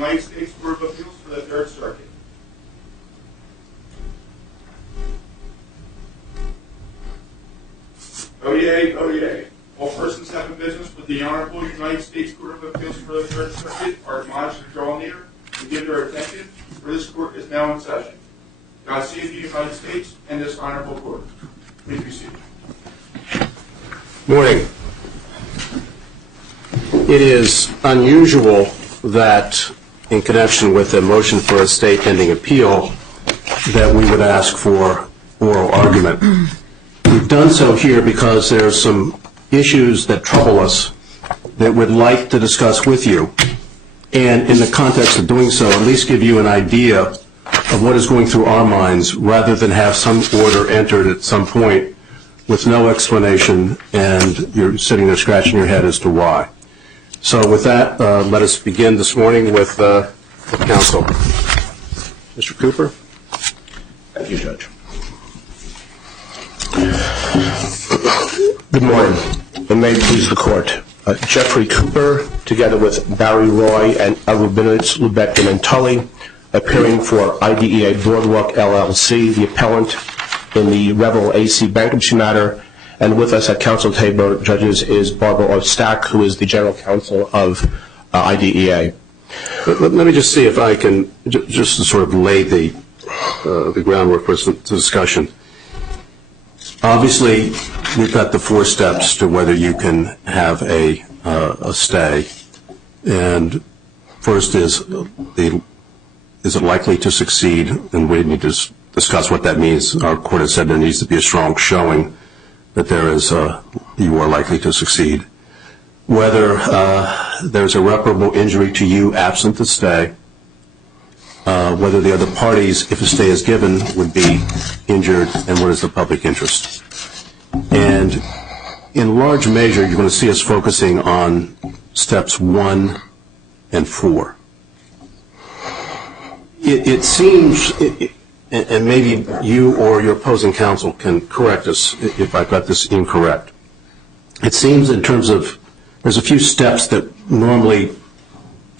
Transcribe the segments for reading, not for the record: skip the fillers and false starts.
United States Court of Appeals for the Third Circuit. Oyez, oyez. All persons having business with the Honorable United States Court of Appeals for the Third Circuit are admonished to draw near and give their attention, for this court is now in session. God save the United States and this honorable court. Please be seated. Morning. It is unusual that in connection with a motion for a stay pending appeal that we would ask for oral argument. We've done so here because there are some issues that trouble us that we'd like to discuss with you, and in the context of doing so, at least give you an idea of what is going through our minds rather than have some order entered at some point with no explanation and you're sitting there scratching your head as to why. So with that, let us begin this morning with counsel. Mr. Cooper. Thank you, Judge. Good morning, and may it please the court. Jeffrey Cooper, together with Barry Roy and Elubinitz, Lubekin, and Tully, appearing for IDEA Boardwalk LLC, the appellant in the Revel AC bankruptcy matter, and with us at counsel table, judges, is Barbara Ostack, who is the general counsel of IDEA. Let me just see if I can just sort of lay the groundwork for the discussion. Obviously, we've got the 4 steps to whether you can have a stay, and first is it likely to succeed, and we need to discuss what that means. Our court has said there needs to be a strong showing that you are likely to succeed. Whether there's irreparable injury to you absent the stay, whether the other parties, if a stay is given, would be injured, and what is the public interest. And in large measure, you're going to see us focusing on steps 1 and 4. It seems, and maybe you or your opposing counsel can correct us if I've got this incorrect. It seems in terms of, there's a few steps that normally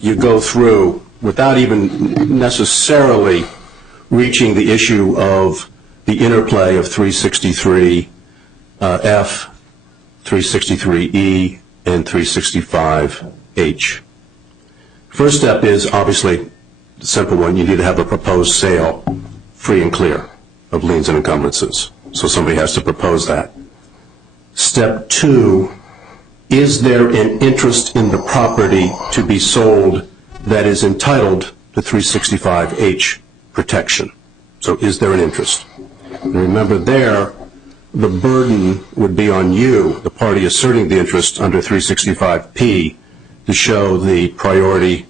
you go through without even necessarily reaching the issue of the interplay of 363F, 363E, and 365H. First step is obviously the simple one. You need to have a proposed sale free and clear of liens and encumbrances. So somebody has to propose that. Step 2, is there an interest in the property to be sold that is entitled to 365H protection? So is there an interest? And remember there, the burden would be on you, the party asserting the interest under 365P, to show the priority,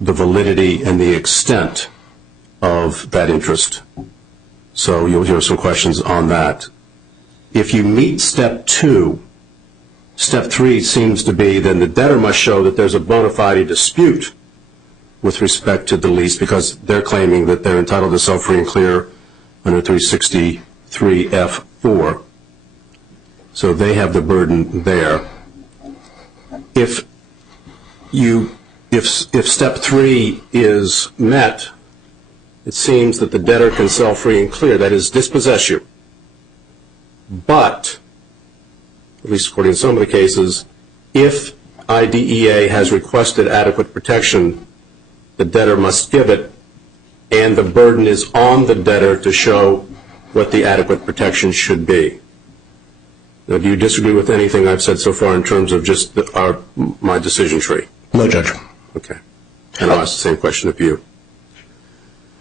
the validity, and the extent of that interest. So you'll hear some questions on that. If you meet step 2, step 3 seems to be then the debtor must show that there's a bona fide dispute with respect to the lease because they're claiming that they're entitled to sell free and clear under 363F4. So they have the burden there. If step 3 is met, it seems that the debtor can sell free and clear, that is, dispossess you. But, at least according to some of the cases, if IDEA has requested adequate protection, the debtor must give it, and the burden is on the debtor to show what the adequate protection should be. Now, do you disagree with anything I've said so far in terms of just my decision tree? No, Judge. Okay. And I'll ask the same question of you.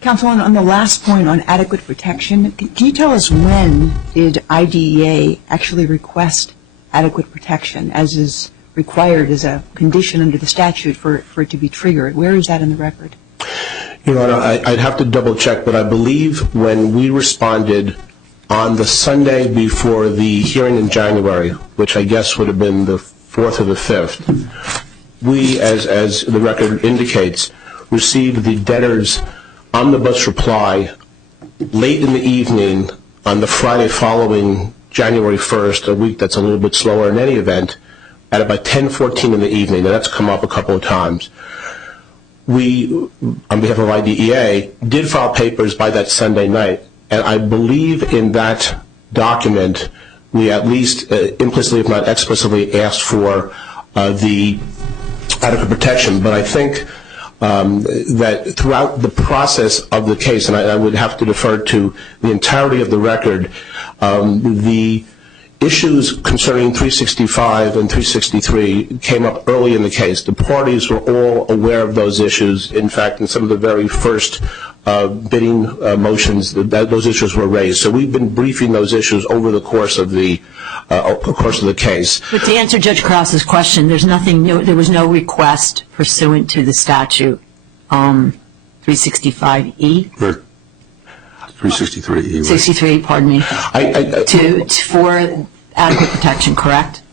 Counsel, on the last point on adequate protection, can you tell us when did IDEA actually request adequate protection, as is required as a condition under the statute for it to be triggered? Where is that in the record? Your Honor, I'd have to double check, but I believe when we responded on the Sunday before the hearing in January, which I guess would have been the 4th or the 5th, we, as the record indicates, received the debtor's omnibus reply late in the evening on the Friday following January 1st, a week that's a little bit slower in any event, at about 10:14 in the evening. Now, that's come up a couple of times. we, on behalf of IDEA, did file papers by that Sunday night. And I believe in that document, we at least implicitly, if not explicitly, asked for the adequate protection. But I think that throughout the process of the case, and I would have to defer to the entirety of the record, the issues concerning 365 and 363 came up early in the case. The parties were all aware of those issues. In fact, in some of the very first bidding motions, those issues were raised. So we've been briefing those issues over the course of the case. But to answer Judge Krause's question, there was no request pursuant to the statute 365E. 363E. 63, pardon me. For adequate protection, correct?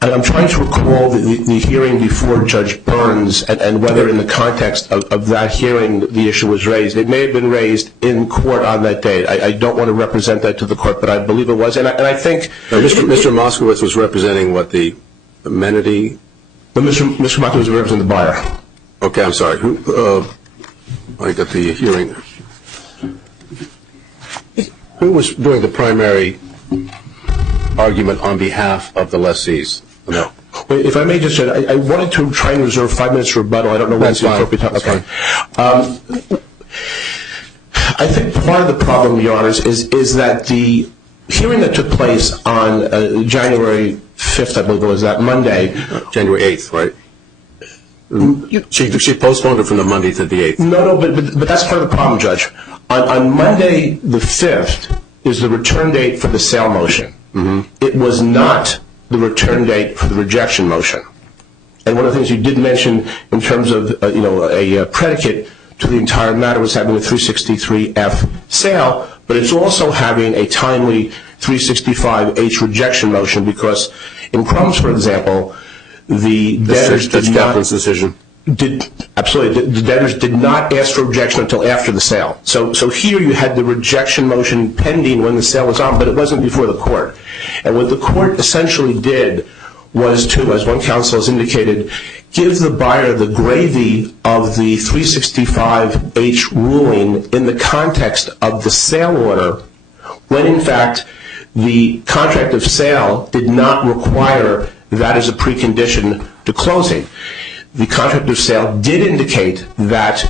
I'm trying to recall the hearing before Judge Burns and whether in the context of that hearing the issue was raised. It may have been raised in court on that day. I don't want to represent that to the court, but I believe it was. And I think Mr. Moskowitz was representing what, the amenity? Mr. Moskowitz was representing the buyer. Okay, I'm sorry. I got the hearing. Who was doing the primary argument on behalf of the lessees? No. If I may just say, I wanted to try and reserve 5 minutes for rebuttal. I don't know when it's the appropriate time. Okay. I think part of the problem, Your Honors, is that the hearing that took place on January 5th, I believe it was, that Monday. January 8th, right? She postponed it from the Monday to the 8th. No, but that's part of the problem, Judge. On Monday the 5th is the return date for the sale motion. Mm-hmm. It was not the return date for the rejection motion. And one of the things you did mention in terms of a predicate to the entire matter was having a 363F sale, but it's also having a timely 365H rejection motion because in Crumbs, for example, the debtors did not. Decision. Absolutely. The debtors did not ask for rejection until after the sale. So here you had the rejection motion pending when the sale was on, but it wasn't before the court. And what the court essentially did was to, as one counsel has indicated, give the buyer the gravy of the 365H ruling in the context of the sale order when, in fact, the contract of sale did not require that as a precondition to closing. The contract of sale did indicate that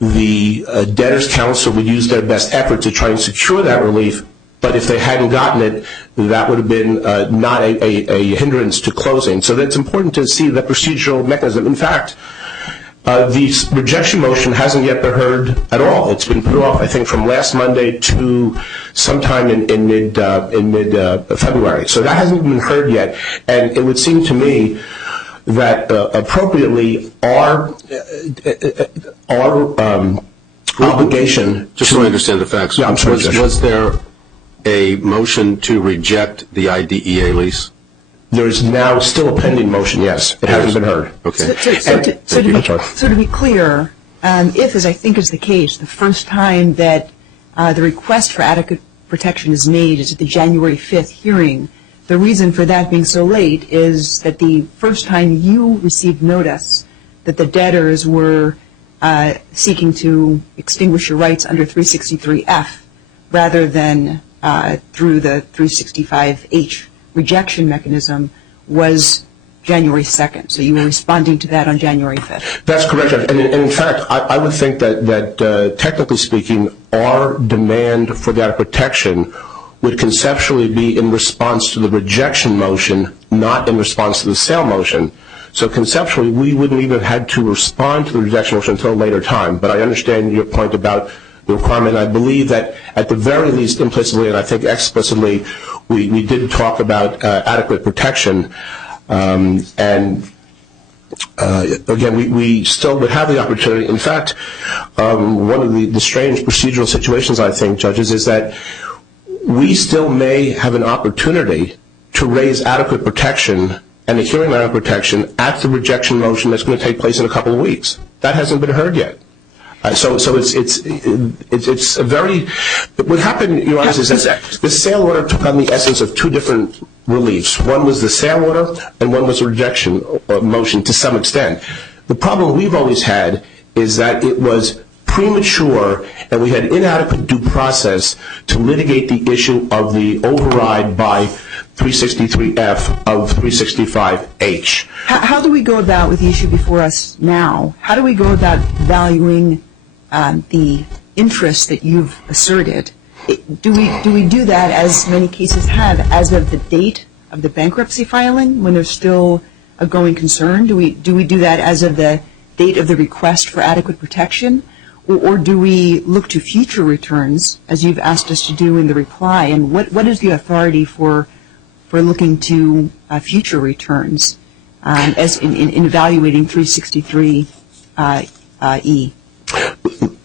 the debtors' counsel would use their best effort to try and secure that relief, but if they hadn't gotten it, that would have been not a hindrance to closing. So that's important to see the procedural mechanism. In fact, the rejection motion hasn't yet been heard at all. It's been put off, I think, from last Monday to sometime in mid-February. So that hasn't been heard yet, and it would seem to me that appropriately our obligation. Just so I understand the facts. Yeah, I'm sorry, was there a motion to reject the IDEA lease? There is now still a pending motion, yes. It hasn't been heard. Okay. So to be clear, if, as I think is the case, the first time that the request for adequate protection is made is at the January 5th hearing, the reason for that being so late is that the first time you received notice that the debtors were seeking to extinguish your rights under 363F rather than through the 365H rejection mechanism was January 2nd. So you were responding to that on January 5th. That's correct. And in fact, I would think that technically speaking, our demand for the adequate protection would conceptually be in response to the rejection motion, not in response to the sale motion. So conceptually, we wouldn't even have had to respond to the rejection motion until a later time. But I understand your point about the requirement. I believe that at the very least implicitly, and I think explicitly, we did talk about adequate protection. And again, we still would have the opportunity. In fact, one of the strange procedural situations, I think, judges, is that we still may have an opportunity to raise adequate protection and a hearing on adequate protection at the rejection motion that's going to take place in a couple of weeks. That hasn't been heard yet. So it's a very, what happened, Your Honor, is that the sale order took on the essence of two different reliefs. One was the sale order, and one was a rejection motion to some extent. The problem we've always had is that it was premature, and we had inadequate due process to litigate the issue of the override by 363F of 365H. How do we go about, with the issue before us now, how do we go about valuing the interest that you've asserted? Do we do that, as many cases have, as of the date of the bankruptcy filing, when there's still a going concern? Do we do that as of the date of the request for adequate protection? Or do we look to future returns, as you've asked us to do in the reply? And what is the authority for looking to future returns as in evaluating 363E?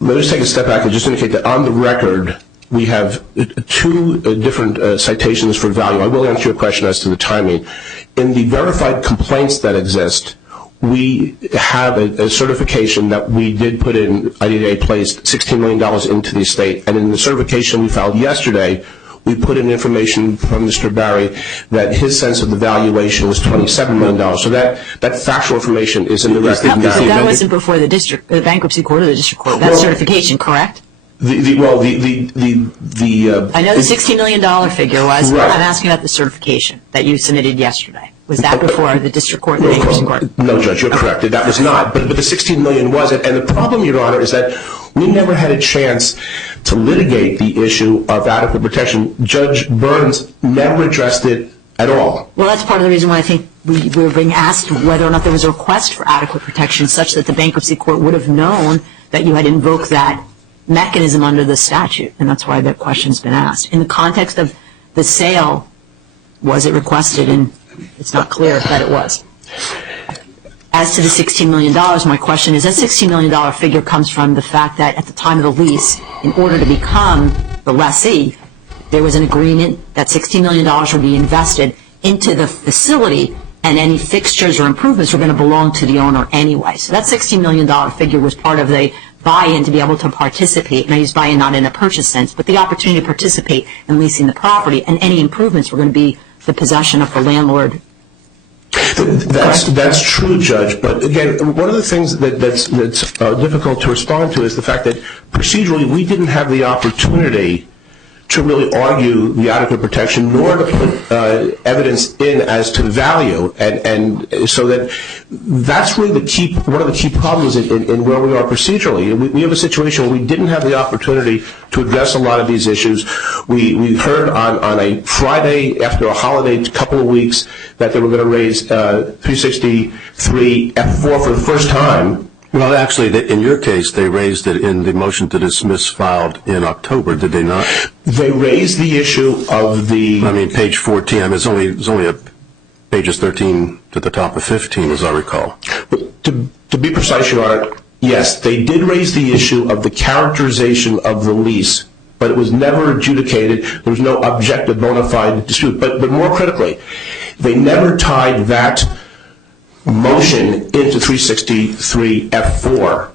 Let me just take a step back and just indicate that on the record, we have two different citations for value. I will answer your question as to the timing. In the verified complaints that exist, we have a certification that we did put in, IDA placed $16 million into the estate, and in the certification we filed yesterday, we put in information from Mr. Barry that his sense of the valuation was $27 million. So that factual information is in the record. So that wasn't before the bankruptcy court or the district court. That's certification, correct? I know the $16 million figure was, right. I'm asking about the certification that you submitted yesterday. Was that before the district court or the bankruptcy court? No, Judge, you're correct. That was not. But the $16 million was it. And the problem, Your Honor, is that we never had a chance to litigate the issue of adequate protection. Judge Burns never addressed it at all. Well, that's part of the reason why I think we were being asked whether or not there was a request for adequate protection such that the bankruptcy court would have known that you had invoked that mechanism under the statute. And that's why that question's been asked. In the context of the sale, was it requested? And it's not clear that it was. As to the $16 million, my question is, that $16 million figure comes from the fact that at the time of the lease, in order to become the lessee, there was an agreement that $16 million would be invested into the facility, and any fixtures or improvements were going to belong to the owner anyway. So that $16 million figure was part of the buy-in to be able to participate, and I use buy-in not in a purchase sense, but the opportunity to participate in leasing the property, and any improvements were going to be the possession of the landlord. That's true, Judge. But again, one of the things that's difficult to respond to is the fact that procedurally we didn't have the opportunity to really argue the adequate protection, nor to put evidence in as to value, and so that's really one of the key problems in where we are procedurally. We have a situation where we didn't have the opportunity to address a lot of these issues. We heard on a Friday after a holiday, a couple of weeks, that they were going to raise 363F4 for the first time. Well, actually, in your case, they raised it in the motion to dismiss filed in October, did they not? They raised the issue of the... I mean, page 14, I mean, it's only pages 13 to the top of 15, as I recall. But to be precise, Your Honor, yes, they did raise the issue of the characterization of the lease, but it was never adjudicated. There was no objective bona fide dispute. But more critically, they never tied that motion into 363F4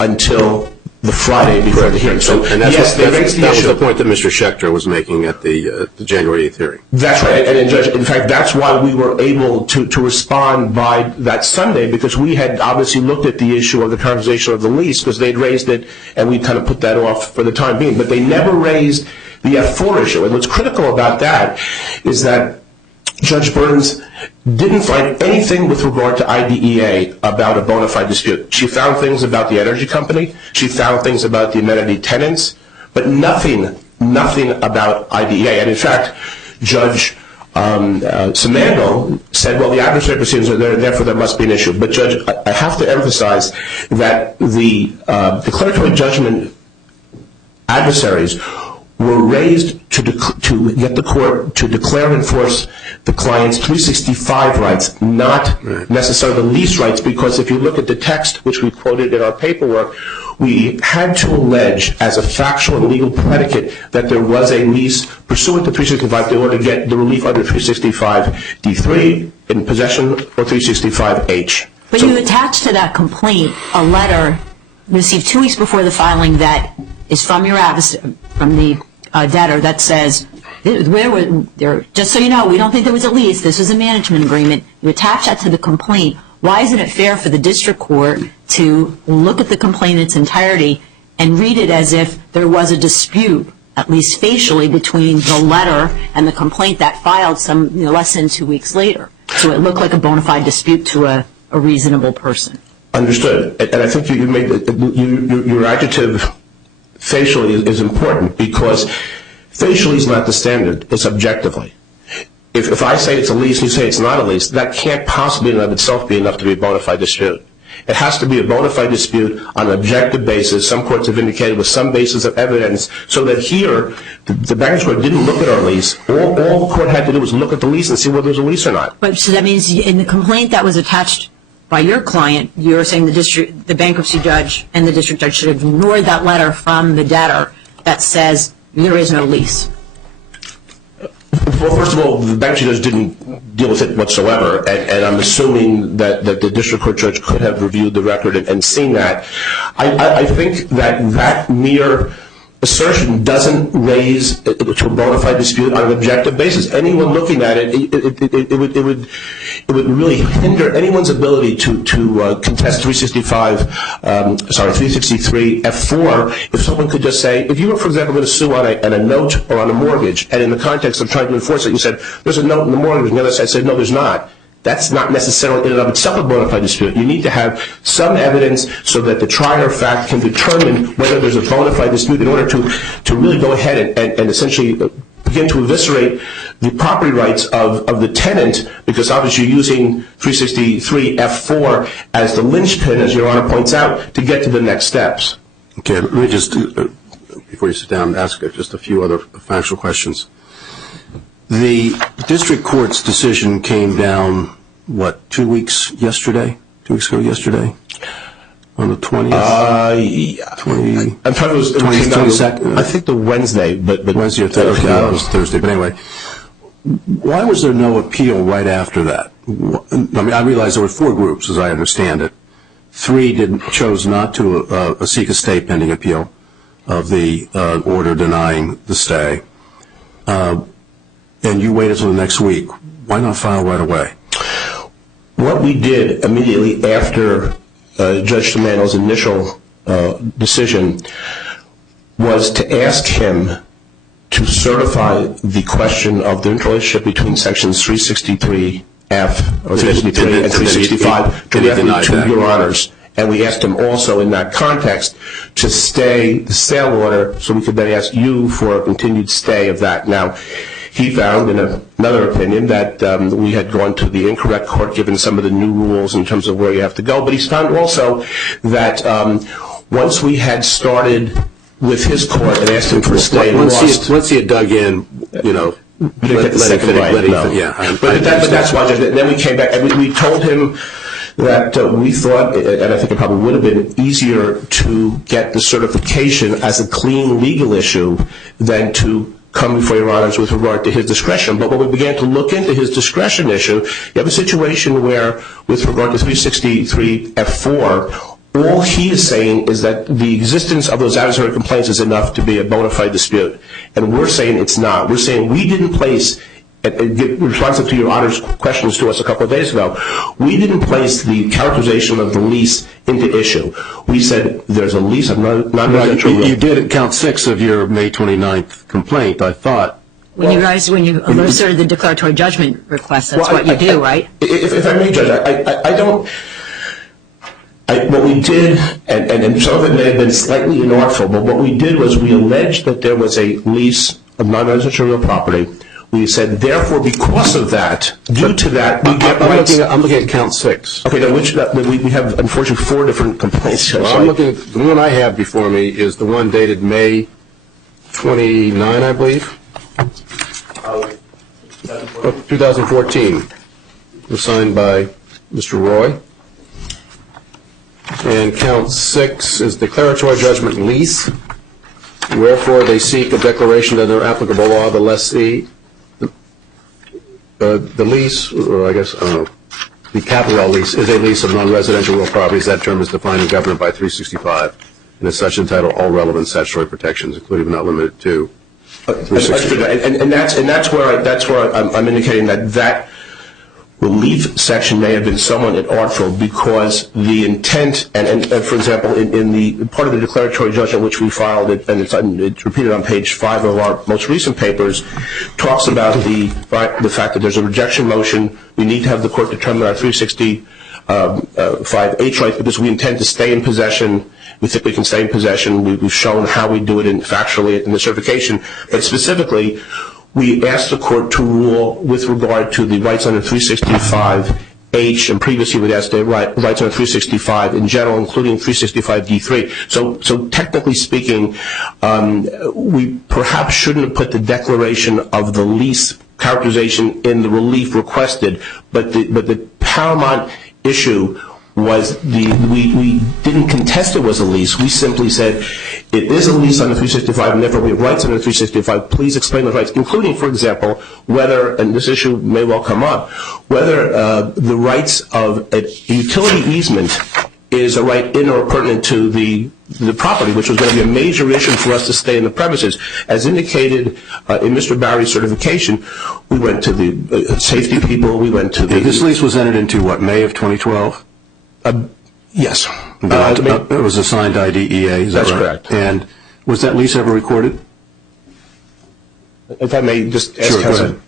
until the Friday before the hearing. So, and yes, they raised the that issue. was the point that Mr. Schechter was making at the January 8th hearing. That's right. And, Judge, in fact, that's why we were able to respond by that Sunday, because we had obviously looked at the issue of the characterization of the lease, because they'd raised it, and we kind of put that off for the time being. But they never raised the F4 issue. And what's critical about that is that Judge Burns didn't find anything with regard to IDEA about a bona fide dispute. She found things about the energy company. She found things about the amenity tenants, but nothing about IDEA. And in fact, Judge Simando said, well, the adversary proceedings are there, therefore there must be an issue. But Judge, I have to emphasize that the declaratory judgment adversaries were raised to get the court to declare and enforce the client's 365 rights, not necessarily the lease rights, because if you look at the text, which we quoted in our paperwork, we had to allege as a factual and legal predicate that there was a lease pursuant to 365 in order to get the relief under 365D3 in possession or 365H. But you attached to that complaint a letter received 2 weeks before the filing that is from your from the debtor that says, just so you know, we don't think there was a lease, this was a management agreement, you attach that to the complaint, why isn't it fair for the district court to look at the complaint in its entirety and read it as if there was a dispute, at least facially, between the letter and the complaint that filed less than 2 weeks later? So it looked like a bona fide dispute to a reasonable person. Understood. And I think you made your adjective facially is important, because facially is not the standard, it's objectively. If I say it's a lease and you say it's not a lease, that can't possibly in and of itself be enough to be a bona fide dispute. It has to be a bona fide dispute on an objective basis. Some courts have indicated with some basis of evidence, so that here, the bankruptcy court didn't look at our lease. All the court had to do was look at the lease and see whether there's a lease or not. But so that means in the complaint that was attached by your client, you're saying the bankruptcy judge and the district judge should have ignored that letter from the debtor that says there is no lease. Well, first of all, the bankruptcy judge didn't deal with it whatsoever, and I'm assuming that the district court judge could have reviewed the record and seen that. I think that mere assertion doesn't raise to a bona fide dispute on an objective basis. Anyone looking at it, it would really hinder anyone's ability to contest 363 F4 if someone could just say, if you were, for example, going to sue on a note or on a mortgage, and in the context of trying to enforce it, you said, there's a note in the mortgage, and the other side said, no, there's not. That's not necessarily in and of itself a bona fide dispute. You need to have some evidence so that the trier of fact can determine whether there's a bona fide dispute in order to really go ahead and essentially begin to eviscerate the property rights of the tenant, because obviously you're using 363 F4 as the linchpin, as Your Honor points out, to get to the next steps. Okay, let me just, before you sit down, ask just a few other factual questions. The district court's decision came down, 2 weeks yesterday? 2 weeks ago yesterday? On the 20th? I'm trying to 22nd? I think the Wednesday, but Wednesday or Thursday. Okay, it was Thursday, but anyway. Why was there no appeal right after that? I mean, I realize there were 4 groups, as I understand it. 3 chose not to seek a stay pending appeal of the order denying the stay. And you waited until the next week. Why not file right away? What we did immediately after Judge Simano's initial decision was to ask him to certify the question of the interrelationship between sections 363F or 363 and 365 directly to Your Honors. And we asked him also in that context to stay the sale order so we could then ask you for a continued stay of that. Now, he found in another opinion that we had gone to the incorrect court given some of the new rules in terms of where you have to go. But he's found also that once we had started with his court and asked him for a stay, once he had dug in, let it But that's why. Then we came back and we told him that we thought, and I think it probably would have been easier to get the certification as a clean legal issue than to come before Your Honors with regard to his discretion. But when we began to look into his discretion issue, you have a situation where, with regard to 363 F4, all he is saying is that the existence of those adversary complaints is enough to be a bona fide dispute. And we're saying it's not. We're saying we didn't place, responsive to Your Honor's questions to us a couple of days ago, we didn't place the characterization of the lease into issue. We said there's a lease of non-residential real. You did at count 6 of your May 29th complaint, I thought. When you asserted the declaratory judgment request, that's what you do, right? If I may, Judge, I don't. What we did, and some of it may have been slightly inartful, but what we did was we alleged that there was a lease of non-residential real property. We said, therefore, because of that, due to that, we get rights. I'm looking at count 6. Okay, now we have, unfortunately, 4 different complaints. Well, I'm looking at, the one I have before me is the one dated May 29, I believe. 2014. It was signed by Mr. Roy. And count 6 is declaratory judgment lease. Wherefore, they seek a declaration under applicable law, the lessee. The lease, or I guess, I don't know. the capital lease is a lease of non-residential real properties. That term is defined and governed by 365, and as such entitled all relevant statutory protections, including but not limited to 365. And that's where I'm indicating that relief section may have been somewhat inartful because the intent, and for example, in the part of the declaratory judgment which we filed, and it's repeated on page 5 of our most recent papers, talks about the fact that there's a rejection motion. We need to have the court determine our 365H rights because we intend to stay in possession. We think we can stay in possession. We've shown how we do it factually in the certification. But specifically, we asked the court to rule with regard to the rights under 365H, and previously we'd asked the rights under 365 in general, including 365D3. So technically speaking, we perhaps shouldn't have put the declaration of the lease characterization in the relief requested, but the paramount issue was we didn't contest it was a lease. We simply said it is a lease under 365 and therefore we have rights under 365. Please explain those rights, including, for example, whether, and this issue may well come up, whether the rights of a utility easement is a right in or pertinent to the property, which was going to be a major issue for us to stay in the premises. As indicated in Mr. Barry's certification, we went to the safety people, we went to the... This lease was entered into, what, May of 2012? Yes. It was assigned IDEA, is that right? That's correct. And was that lease ever recorded? If I may just ask... Sure, go ahead.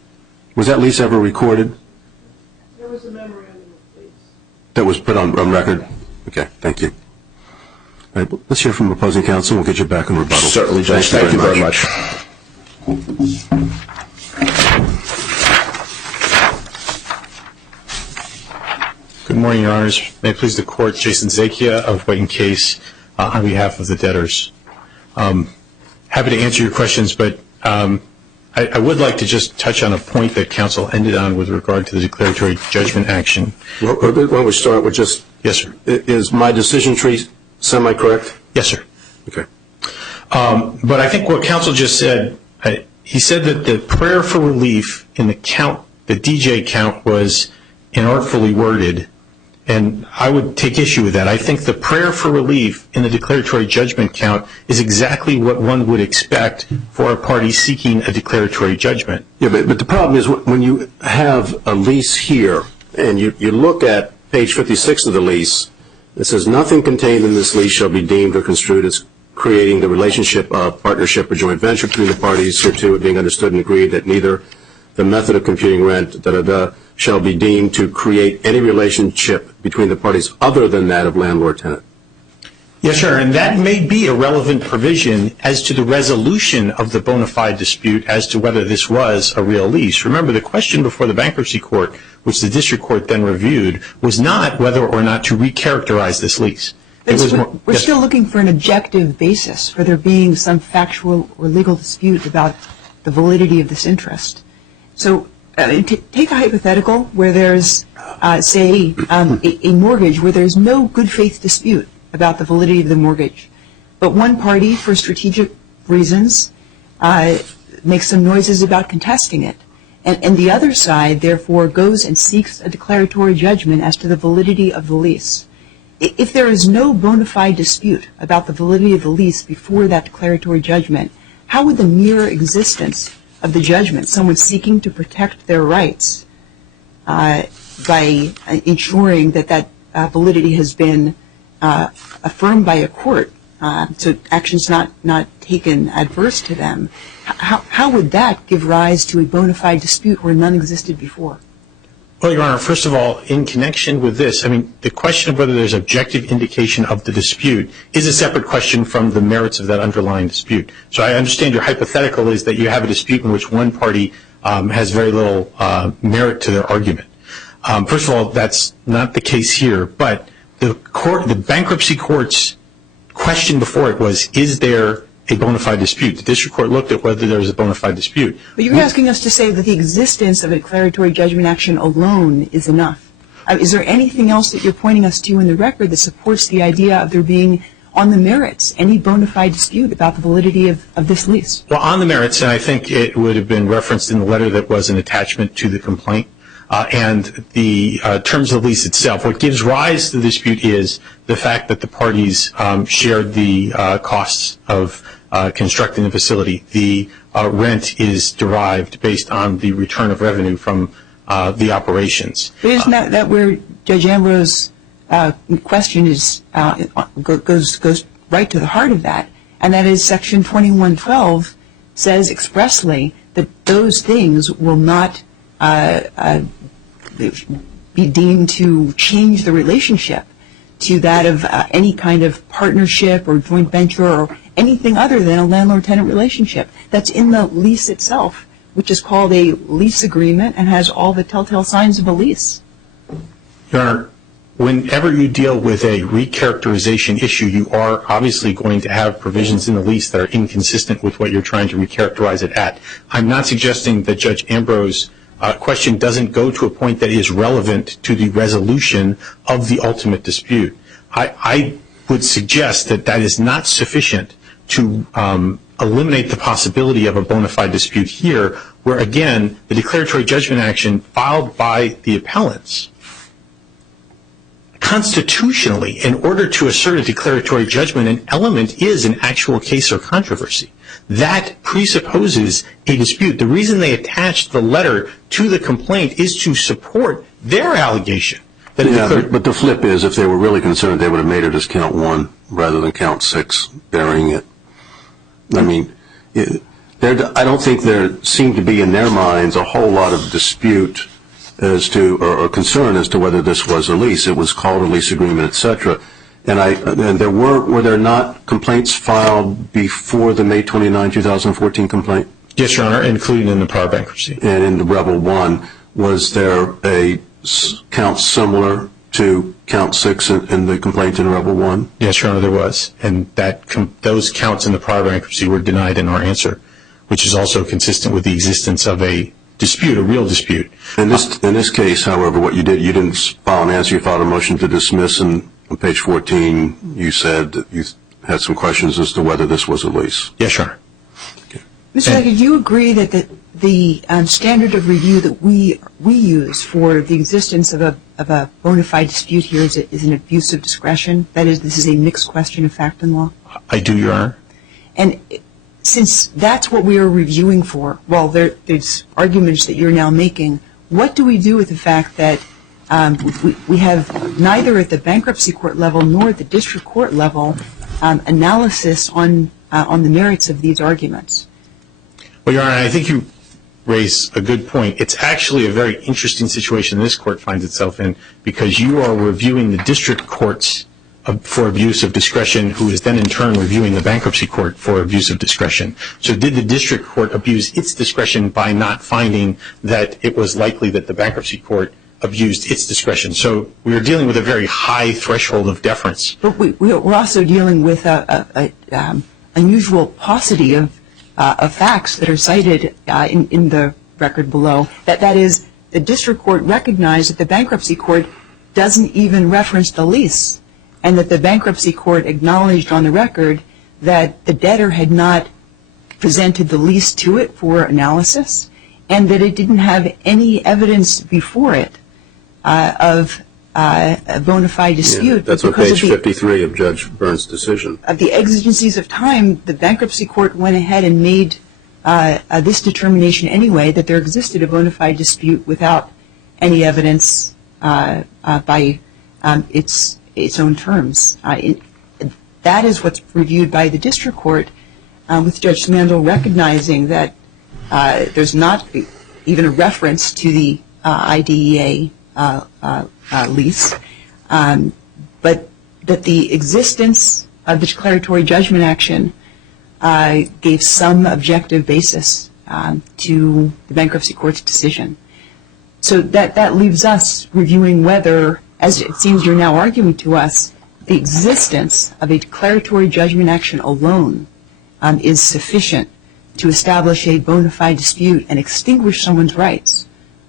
Was that lease ever recorded? There was a memorandum of lease. That was put on record? Okay, thank you. All right, let's hear from opposing counsel. We'll get you back in rebuttal. Certainly, Judge. Thank you very much. Good morning, Your Honors. May it please the Court, Jason Zakia of White & Case on behalf of the debtors. Happy to answer your questions, but I would like to just touch on a point that counsel ended on with regard to the declaratory judgment action. Well, why don't we start with just... Yes, sir. Is my decision tree semi-correct? Yes, sir. Okay. But I think what counsel just said, he said that the prayer for relief in the count, the DJ count, was inartfully worded, and I would take issue with that. I think the prayer for relief in the declaratory judgment count is exactly what one would expect for a party seeking a declaratory judgment. Yeah, but the problem is when you have a lease here, and you look at page 56 of the lease, it says, nothing contained in this lease shall be deemed or construed as creating the relationship of partnership or joint venture between the parties, hereto it being understood and agreed that neither the method of computing rent, shall be deemed to create any relationship between the parties other than that of landlord-tenant. Yes, sir, and that may be a relevant provision as to the resolution of the bona fide dispute as to whether this was a real lease. Remember, the question before the bankruptcy court, which the district court then reviewed, was not whether or not to recharacterize this lease. We're still looking for an objective basis for there being some factual or legal dispute about the validity of this interest. So take a hypothetical where there's, say, a mortgage where there's no good faith dispute about the validity of the mortgage, but one party, for strategic reasons, makes some noises about contesting it, and the other side, therefore, goes and seeks a declaratory judgment as to the validity of the lease. If there is no bona fide dispute about the validity of the lease before that declaratory judgment, how would the mere existence of the judgment, someone seeking to protect their rights by ensuring that that validity has been affirmed by a court, so actions not taken adverse to them, how would that give rise to a bona fide dispute where none existed before? Well, Your Honor, first of all, in connection with this, I mean, the question of whether there's objective indication of the dispute is a separate question from the merits of that underlying dispute. So I understand your hypothetical is that you have a dispute in which one party has very little merit to their argument. First of all, that's not the case here, but the bankruptcy court's question before it was, is there a bona fide dispute? The district court looked at whether there was a bona fide dispute. But you're asking us to say that the existence of a declaratory judgment action alone is enough. Is there anything else that you're pointing us to in the record that supports the idea of there being, on the merits, any bona fide dispute about the validity of this lease? Well, on the merits, and I think it would have been referenced in the letter that was an attachment to the complaint, and the terms of the lease itself. What gives rise to the dispute is the fact that the parties shared the costs of constructing the facility. The rent is derived based on the return of revenue from the operations. But isn't that where Judge Ambrose's question is goes right to the heart of that, and that is Section 2112 says expressly that those things will not be deemed to change the relationship to that of any kind of partnership or joint venture or anything other than a landlord-tenant relationship. That's in the lease itself, which is called a lease agreement and has all the telltale signs of a lease. Your Honor, whenever you deal with a recharacterization issue, you are obviously going to have provisions in the lease that are inconsistent with what you're trying to recharacterize it at. I'm not suggesting that Judge Ambrose's question doesn't go to a point that is relevant to the resolution of the ultimate dispute. I would suggest that that is not sufficient to eliminate the possibility of a bona fide dispute here, where, again, the declaratory judgment action filed by the appellants constitutionally, in order to assert a declaratory judgment, an element is an actual case or controversy. That presupposes a dispute. The reason they attached the letter to the complaint is to support their allegation. But the flip is, if they were really concerned, they would have made it as count 1 rather than count 6, burying it. I mean, I don't think there seemed to be in their minds a whole lot of dispute as to, or concern as to whether this was a lease. It was called a lease agreement, etc. And there were there not complaints filed before the May 29, 2014 complaint? Yes, Your Honor, including in the prior bankruptcy. And in the Revel 1, was there a count similar to count 6 in the complaint in Revel 1? Yes, Your Honor, there was. And those counts in the prior bankruptcy were denied in our answer, which is also consistent with the existence of a dispute, a real dispute. In this case, however, what you did, you didn't file an answer, you filed a motion to dismiss, and on page 14 you said that you had some questions as to whether this was a lease. Yes, Your Honor. Okay. Mr. Hackett, do you agree that the standard of review that we use for the existence of a bona fide dispute here is an abuse of discretion? That is, this is a mixed question of fact and law? I do, Your Honor. And since that's what we are reviewing for, well, there's arguments that you're now making, what do we do with the fact that we have neither at the bankruptcy court level nor at the district court level analysis on the merits of these arguments? Well, Your Honor, I think you raise a good point. It's actually a very interesting situation this court finds itself in, because you are reviewing the district courts for abuse of discretion, who is then in turn reviewing the bankruptcy court for abuse of discretion. So did the district court abuse its discretion by not finding that it was likely that the bankruptcy court abused its discretion? So we are dealing with a very high threshold of deference. But we're also dealing with an unusual paucity of facts that are cited in the record below. That is, the district court recognized that the bankruptcy court doesn't even reference the lease, and that the bankruptcy court acknowledged on the record that the debtor had not presented the lease to it for analysis, and that it didn't have any evidence before it of a bona fide dispute. Yeah, that's on page 53 of Judge Byrne's decision. Of the exigencies of time, the bankruptcy court went ahead and made this determination anyway, that there existed a bona fide dispute without any evidence by its own terms. That is what's reviewed by the district court, with Judge Mandel recognizing that there's not even a reference to the IDEA lease, but that the existence of the declaratory judgment action gave some objective basis to the bankruptcy court's decision. So that leaves us reviewing whether, as it seems you're now arguing to us, the existence of a declaratory judgment action alone is sufficient to establish a bona fide dispute and extinguish someone's rights,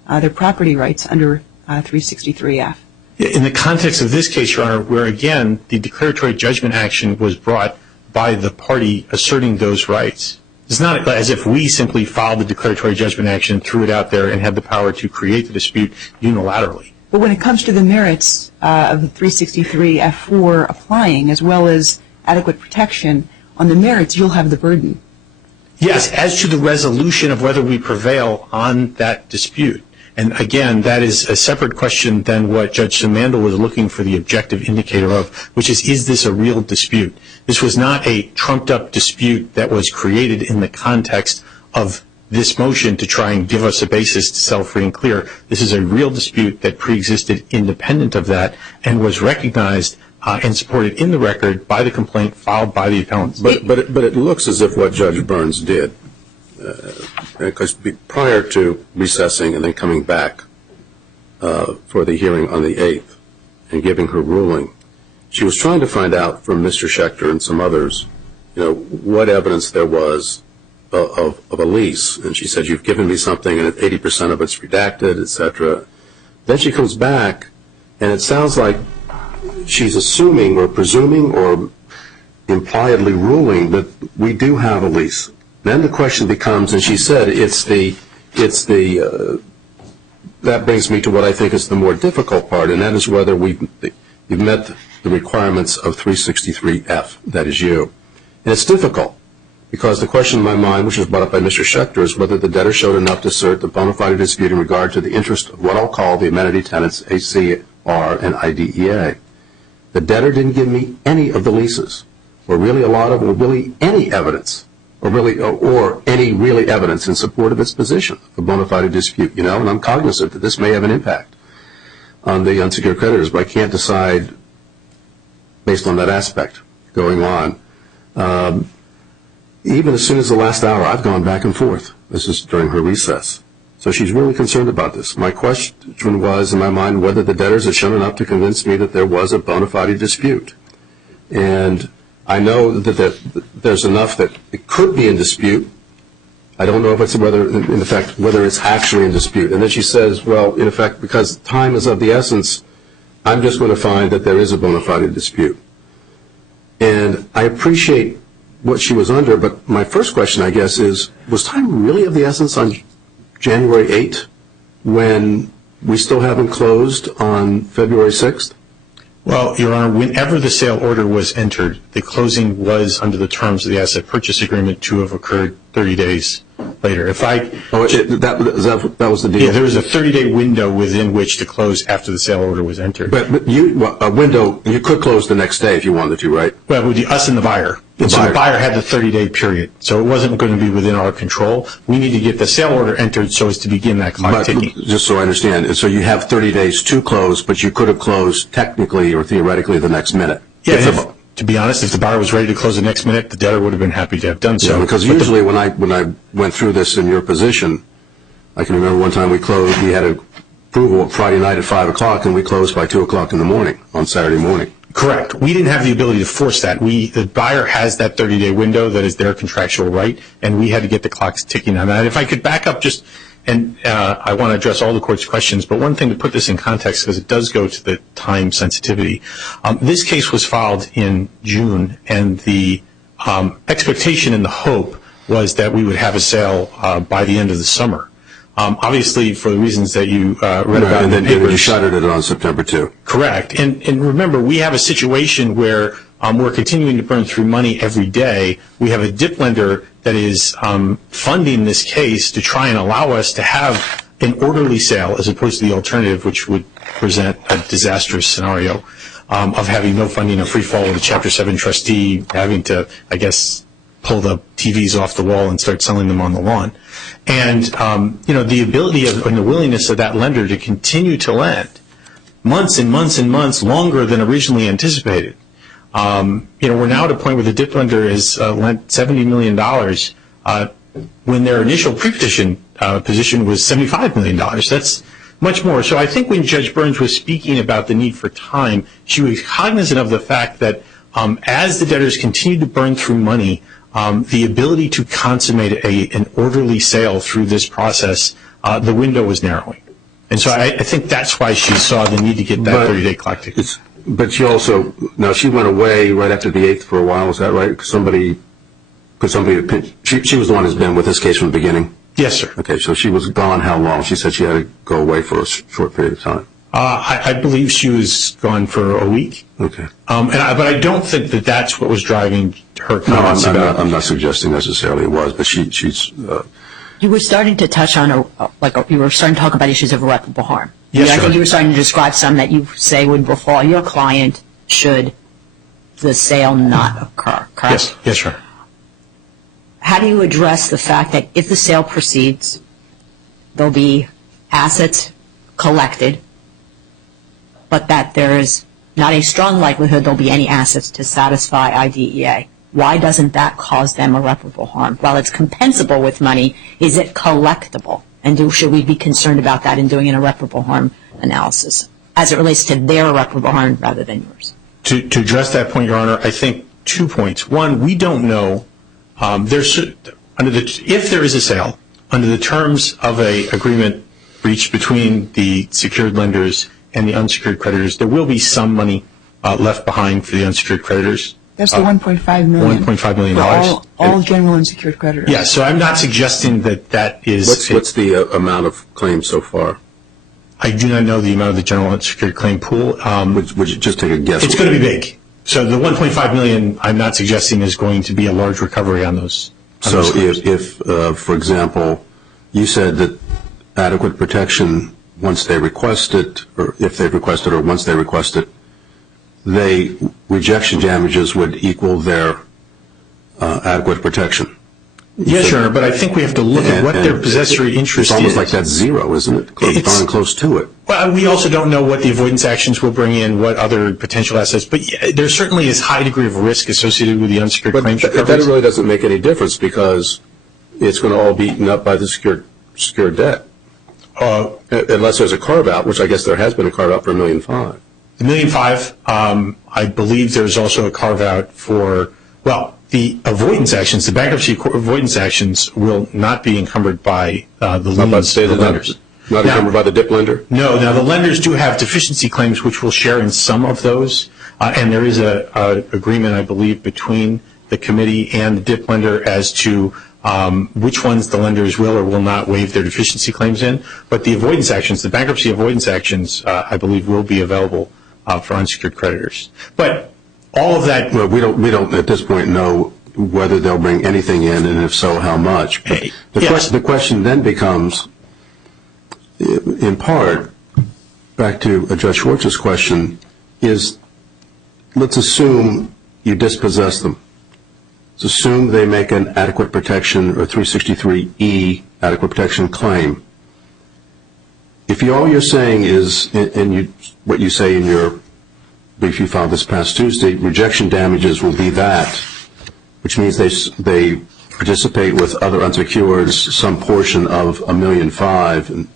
their property rights under 363F. In the context of this case, Your Honor, where again the declaratory judgment action was brought by the party asserting those rights, It's not as if we simply filed the declaratory judgment action, threw it out there, and had the power to create the dispute unilaterally. But when it comes to the merits of the 363F4 applying, as well as adequate protection, on the merits, you'll have the burden. Yes, as to the resolution of whether we prevail on that dispute. And again, that is a separate question than what Judge Simandl was looking for the objective indicator of, which is this a real dispute? This was not a trumped-up dispute that was created in the context of this motion to try and give us a basis to sell free and clear. This is a real dispute that preexisted independent of that and was recognized and supported in the record by the complaint filed by the appellants. But it looks as if what Judge Burns did, because prior to recessing and then coming back for the hearing on the 8th and giving her ruling, she was trying to find out from Mr. Schechter and some others, what evidence there was of a lease. And she said, you've given me something and 80% of it's redacted, etc. Then she comes back and it sounds like she's assuming or presuming or impliedly ruling that we do have a lease. Then the question becomes, and she said, that brings me to what I think is the more difficult part, and that is whether you've met the requirements of 363F, that is you. And it's difficult, because the question in my mind, which was brought up by Mr. Schechter, is whether the debtor showed enough to assert the bona fide dispute in regard to the interest of what I'll call the amenity tenants, ACR and IDEA. The debtor didn't give me any of the leases, or really a lot of, or really any evidence, or any really evidence in support of its position, a bona fide dispute, and I'm cognizant that this may have an impact on the unsecured creditors, but I can't decide based on that aspect going on. Even as soon as the last hour, I've gone back and forth. This is during her recess. So she's really concerned about this. My question was, in my mind, whether the debtors had shown enough to convince me that there was a bona fide dispute. And I know that there's enough that it could be in dispute. I don't know if it's whether it's actually in dispute. And then she says, well, in effect, because time is of the essence, I'm just going to find that there is a bona fide dispute. And I appreciate what she was under, but my first question, I guess, is, was time really of the essence on January 8th when we still haven't closed on February 6th? Well, Your Honor, whenever the sale order was entered, the closing was under the terms of the asset purchase agreement to have occurred 30 days later. That was the deal? Yeah, there was a 30-day window within which to close after the sale order was entered. But a window, you could close the next day if you wanted to, right? Well, it would be us and the buyer. The buyer had the 30-day period, so it wasn't going to be within our control. We need to get the sale order entered so as to begin that clock ticking. Just so I understand, so you have 30 days to close, but you could have closed technically or theoretically the next minute. Yeah, to be honest, if the buyer was ready to close the next minute, the debtor would have been happy to have done so. Yeah, because usually when I went through this in your position, I can remember one time we closed, we had approval Friday night at 5 o'clock, and we closed by 2 o'clock in the morning on Saturday morning. Correct. We didn't have the ability to force that. The buyer has that 30-day window that is their contractual right, and we had to get the clocks ticking on that. If I could back up just, and I want to address all the Court's questions, but one thing to put this in context, because it does go to the time sensitivity. This case was filed in June, and the expectation and the hope was that we would have a sale by the end of the summer. Obviously, for the reasons that you read about in the papers. And then you shuttered it on September 2. Correct. And remember, we have a situation where we're continuing to burn through money every day. We have a DIP lender that is funding this case to try and allow us to have an orderly sale as opposed to the alternative, which would present a disastrous scenario of having no funding, a free fall with a Chapter 7 trustee, having to, I guess, pull the TVs off the wall and start selling them on the lawn. And, the ability and the willingness of that lender to continue to lend months and months and months longer than originally anticipated. We're now at a point where the DIP lender has lent $70 million when their initial pre-petition position was $75 million. That's much more. So I think when Judge Burns was speaking about the need for time, she was cognizant of the fact that as the debtors continued to burn through money, the ability to consummate an orderly sale through this process, the window was narrowing. And so I think that's why she saw the need to get that 30-day clock ticking. But she also, she went away right after the 8th for a while, is that right? Somebody Could somebody, she was the one who's been with this case from the beginning? Yes, sir. Okay, so she was gone how long? She said she had to go away for a short period of time. I believe she was gone for a week. Okay. But I don't think that that's what was driving her No, comments about. I'm not suggesting necessarily it was, but she's. You were starting to touch on, you were starting to talk about issues of irreparable harm. Yes, I sir. think you were starting to describe some that you say would befall your client should the sale not occur, correct? Yes, yes, sir. How do you address the fact that if the sale proceeds, there'll be assets collected, but that there is not a strong likelihood there'll be any assets to satisfy IDEA? Why doesn't that cause them irreparable harm? While it's compensable with money, is it collectible? And should we be concerned about that in doing an irreparable harm analysis as it relates to their irreparable harm rather than yours? To address that point, Your Honor, I think 2 points. One, we don't know. If there is a sale, under the terms of an agreement reached between the secured lenders and the unsecured creditors, there will be some money left behind for the unsecured creditors. That's the $1.5 million. $1.5 million. For all general unsecured creditors. Yeah, so I'm not suggesting that is. What's the amount of claims so far? I do not know the amount of the general unsecured claim pool. Would you just take a guess? It's going to be big. So the $1.5 million, I'm not suggesting is going to be a large recovery on those. So if, for example, you said that adequate protection, once they request it, or if they've requested, or once they request it, rejection damages would equal their adequate protection. Yes, Your Honor, but I think we have to look at what their possessory interest is. It's almost like that's zero, isn't it? Darn close to it. Well, we also don't know what the avoidance actions will bring in, what other potential assets, but there certainly is high degree of risk associated with the unsecured claims recoveries. That really doesn't make any difference because it's going to all be eaten up by the secured debt. Unless there's a carve-out, which I guess there has been a carve-out for $1.5 million. The $1.5 million, I believe there's also a carve-out for, well, the avoidance actions, the bankruptcy avoidance actions will not be encumbered by the lenders. Not encumbered by the DIP lender? No. Now, the lenders do have deficiency claims which will share in some of those, and there is an agreement, I believe, between the committee and the DIP lender as to which ones the lenders will or will not waive their deficiency claims in. But the avoidance actions, the bankruptcy avoidance actions, I believe will be available for unsecured creditors. But all of that. Well, we don't at this point know whether they'll bring anything in, and if so, how much. But the question then becomes, in part, back to Judge Schwartz's question, is let's assume you dispossess them. Let's assume they make an adequate protection or 363E adequate protection claim. If all you're saying is, and what you say in your brief you filed this past Tuesday, rejection damages will be that, which means they participate with other unsecureds some portion of $1.5 million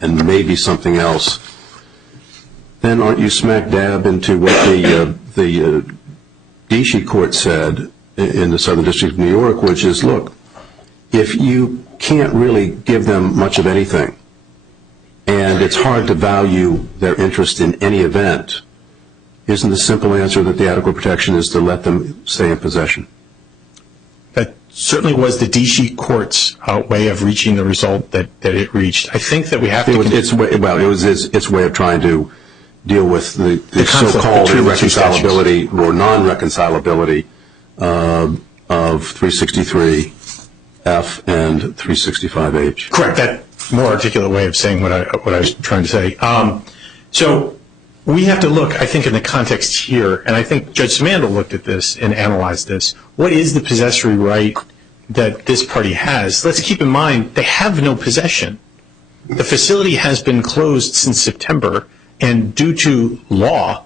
and maybe something else, then aren't you smack dab into what the D.C. court said in the Southern District of New York, which is, look, if you can't really give them much of anything and it's hard to value their interest in any event, isn't the simple answer that the adequate protection is to let them stay in possession? That certainly was the D.C. court's way of reaching the result that it reached. I think that we have to. It was its way of trying to deal with the so-called irreconcilability or non-reconcilability of 363F and 365H. Correct. That more articulate way of saying what I was trying to say. So we have to look, I think, in the context here, and I think Judge Simandl looked at this and analyzed this. What is the possessory right that this party has? Let's keep in mind they have no possession. The facility has been closed since September, and due to law,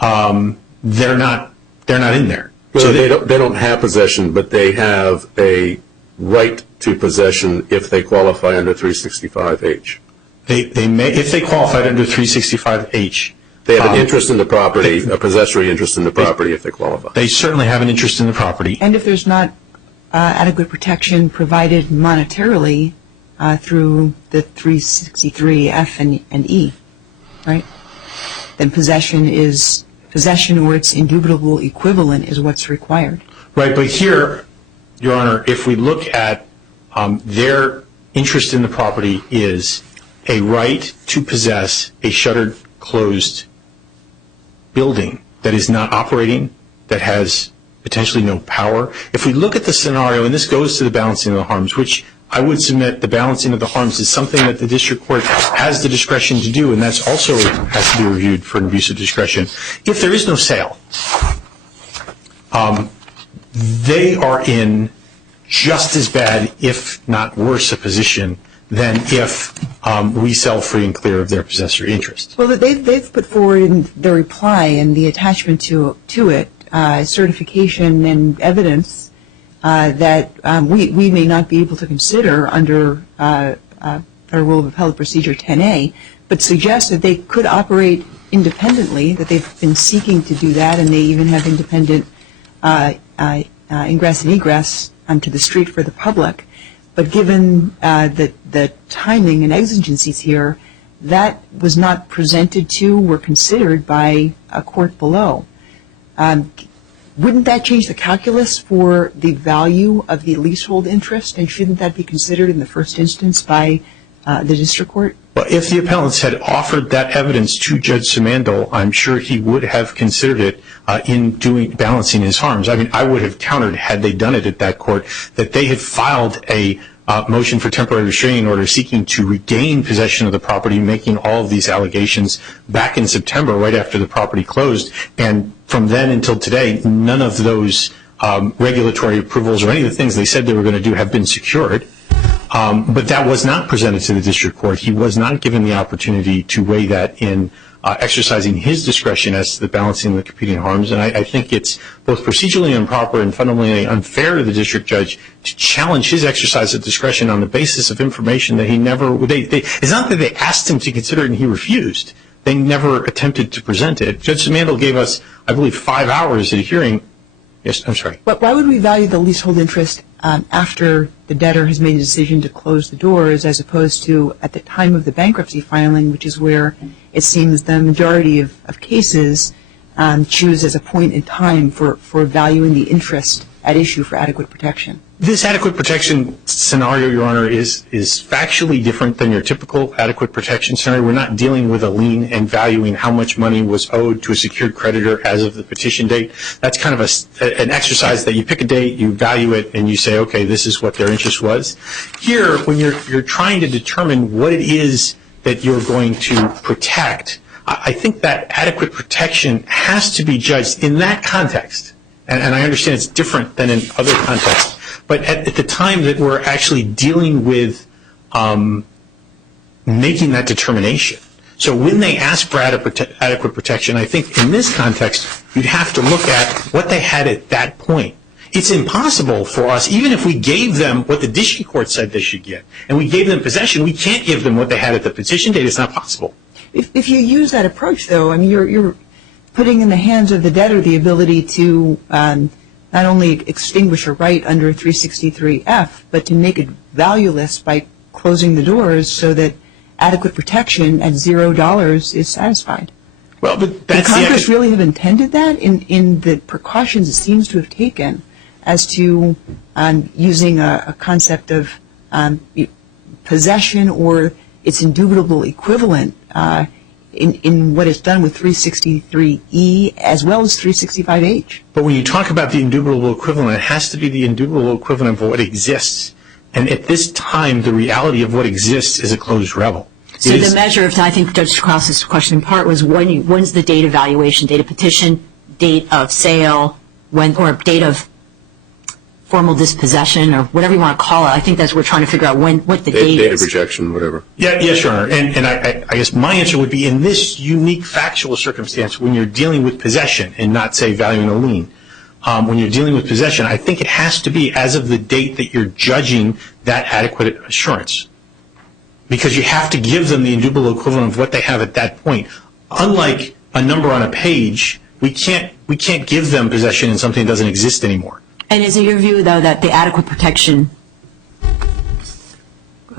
they're not in there. So they don't have possession, but they have a right to possession if they qualify under 365H. They may, if they qualified under 365H. They have an interest in the property, a possessory interest in the property if they qualify. They certainly have an interest in the property. And if there's not adequate protection provided monetarily through the 363F and E, right, then possession or its indubitable equivalent is what's required. Right, but here, Your Honor, if we look at their interest in the property is a right to possess a shuttered, closed building that is not operating, that has potentially no power. If we look at the scenario, and this goes to the balancing of the harms, which I would submit the balancing of the harms is something that the district court has the discretion to do, and that's also has to be reviewed for an abuse of discretion. If there is no sale, they are in just as bad, if not worse, a position than if we sell free and clear of their possessory interest. Well, they've put forward in their reply and the attachment to it certification and evidence that we may not be able to consider under Federal Rule of Appellate Procedure 10A, but suggest that they could operate independently, that they've been seeking to do that, and they even have independent ingress and egress onto the street for the public. But given the timing and exigencies here, that was not presented to or considered by a court below. Wouldn't that change the calculus for the value of the leasehold interest, and shouldn't that be considered in the first instance by the district court? Well, if the appellants had offered that evidence to Judge Simandl, I'm sure he would have considered it in balancing his harms. I mean, I would have countered, had they done it at that court, that they had filed a motion for temporary restraining order seeking to regain possession of the property, making all of these allegations back in September, right after the property closed. And from then until today, none of those regulatory approvals or any of the things they said they were going to do have been secured. But that was not presented to the district court. He was not given the opportunity to weigh that in exercising his discretion as to the balancing of the competing harms. And I think it's both procedurally improper and fundamentally unfair to the district judge to challenge his exercise of discretion on the basis of information that he never – it's not that they asked him to consider it and he refused. They never attempted to present it. Judge Simandl gave us, I believe, 5 hours at a hearing. Yes, I'm sorry. But why would we value the leasehold interest after the debtor has made a decision to close the doors as opposed to at the time of the bankruptcy filing, which is where it seems the majority of cases choose as a point in time for valuing the interest at issue for adequate protection? This adequate protection scenario, Your Honor, is factually different than your typical adequate protection scenario. We're not dealing with a lien and valuing how much money was owed to a secured creditor as of the petition date. That's kind of an exercise that you pick a date, you value it, and you say, okay, this is what their interest was. Here, when you're trying to determine what it is that you're going to protect, I think that adequate protection has to be judged in that context. And I understand it's different than in other contexts. But at the time that we're actually dealing with making that determination. So when they ask for adequate protection, I think in this context, you'd have to look at what they had at that point. It's impossible for us, even if we gave them what the district court said they should get, and we gave them possession, we can't give them what they had at the petition date. It's not possible. If you use that approach, though, I mean, you're putting in the hands of the debtor the ability to not only extinguish a right under 363F, but to make it valueless by closing the doors so that adequate protection at $0 is satisfied. Well, but that's Does Congress really have intended that in the precautions it seems to have taken as to using a concept of possession or its indubitable equivalent in what is done with 363E as well as 365H. But when you talk about the indubitable equivalent, it has to be the indubitable equivalent of what exists. And at this time, the reality of what exists is a closed Revel. So the measure of, I think Judge Krause's question in part was when's the date of valuation, date of petition, date of sale, or date of formal dispossession, or whatever you want to call it. I think that's what we're trying to figure out what the date is. Date of rejection, whatever. Yeah, yes, Your Honor. And I guess my answer would be in this unique factual circumstance, when you're dealing with possession and not, say, valuing a lien, when you're dealing with possession, I think it has to be as of the date that you're judging that adequate assurance. Because you have to give them the indubitable equivalent of what they have at that point. Unlike a number on a page, we can't give them possession in something that doesn't exist anymore. And is it your view, though, that the adequate protection,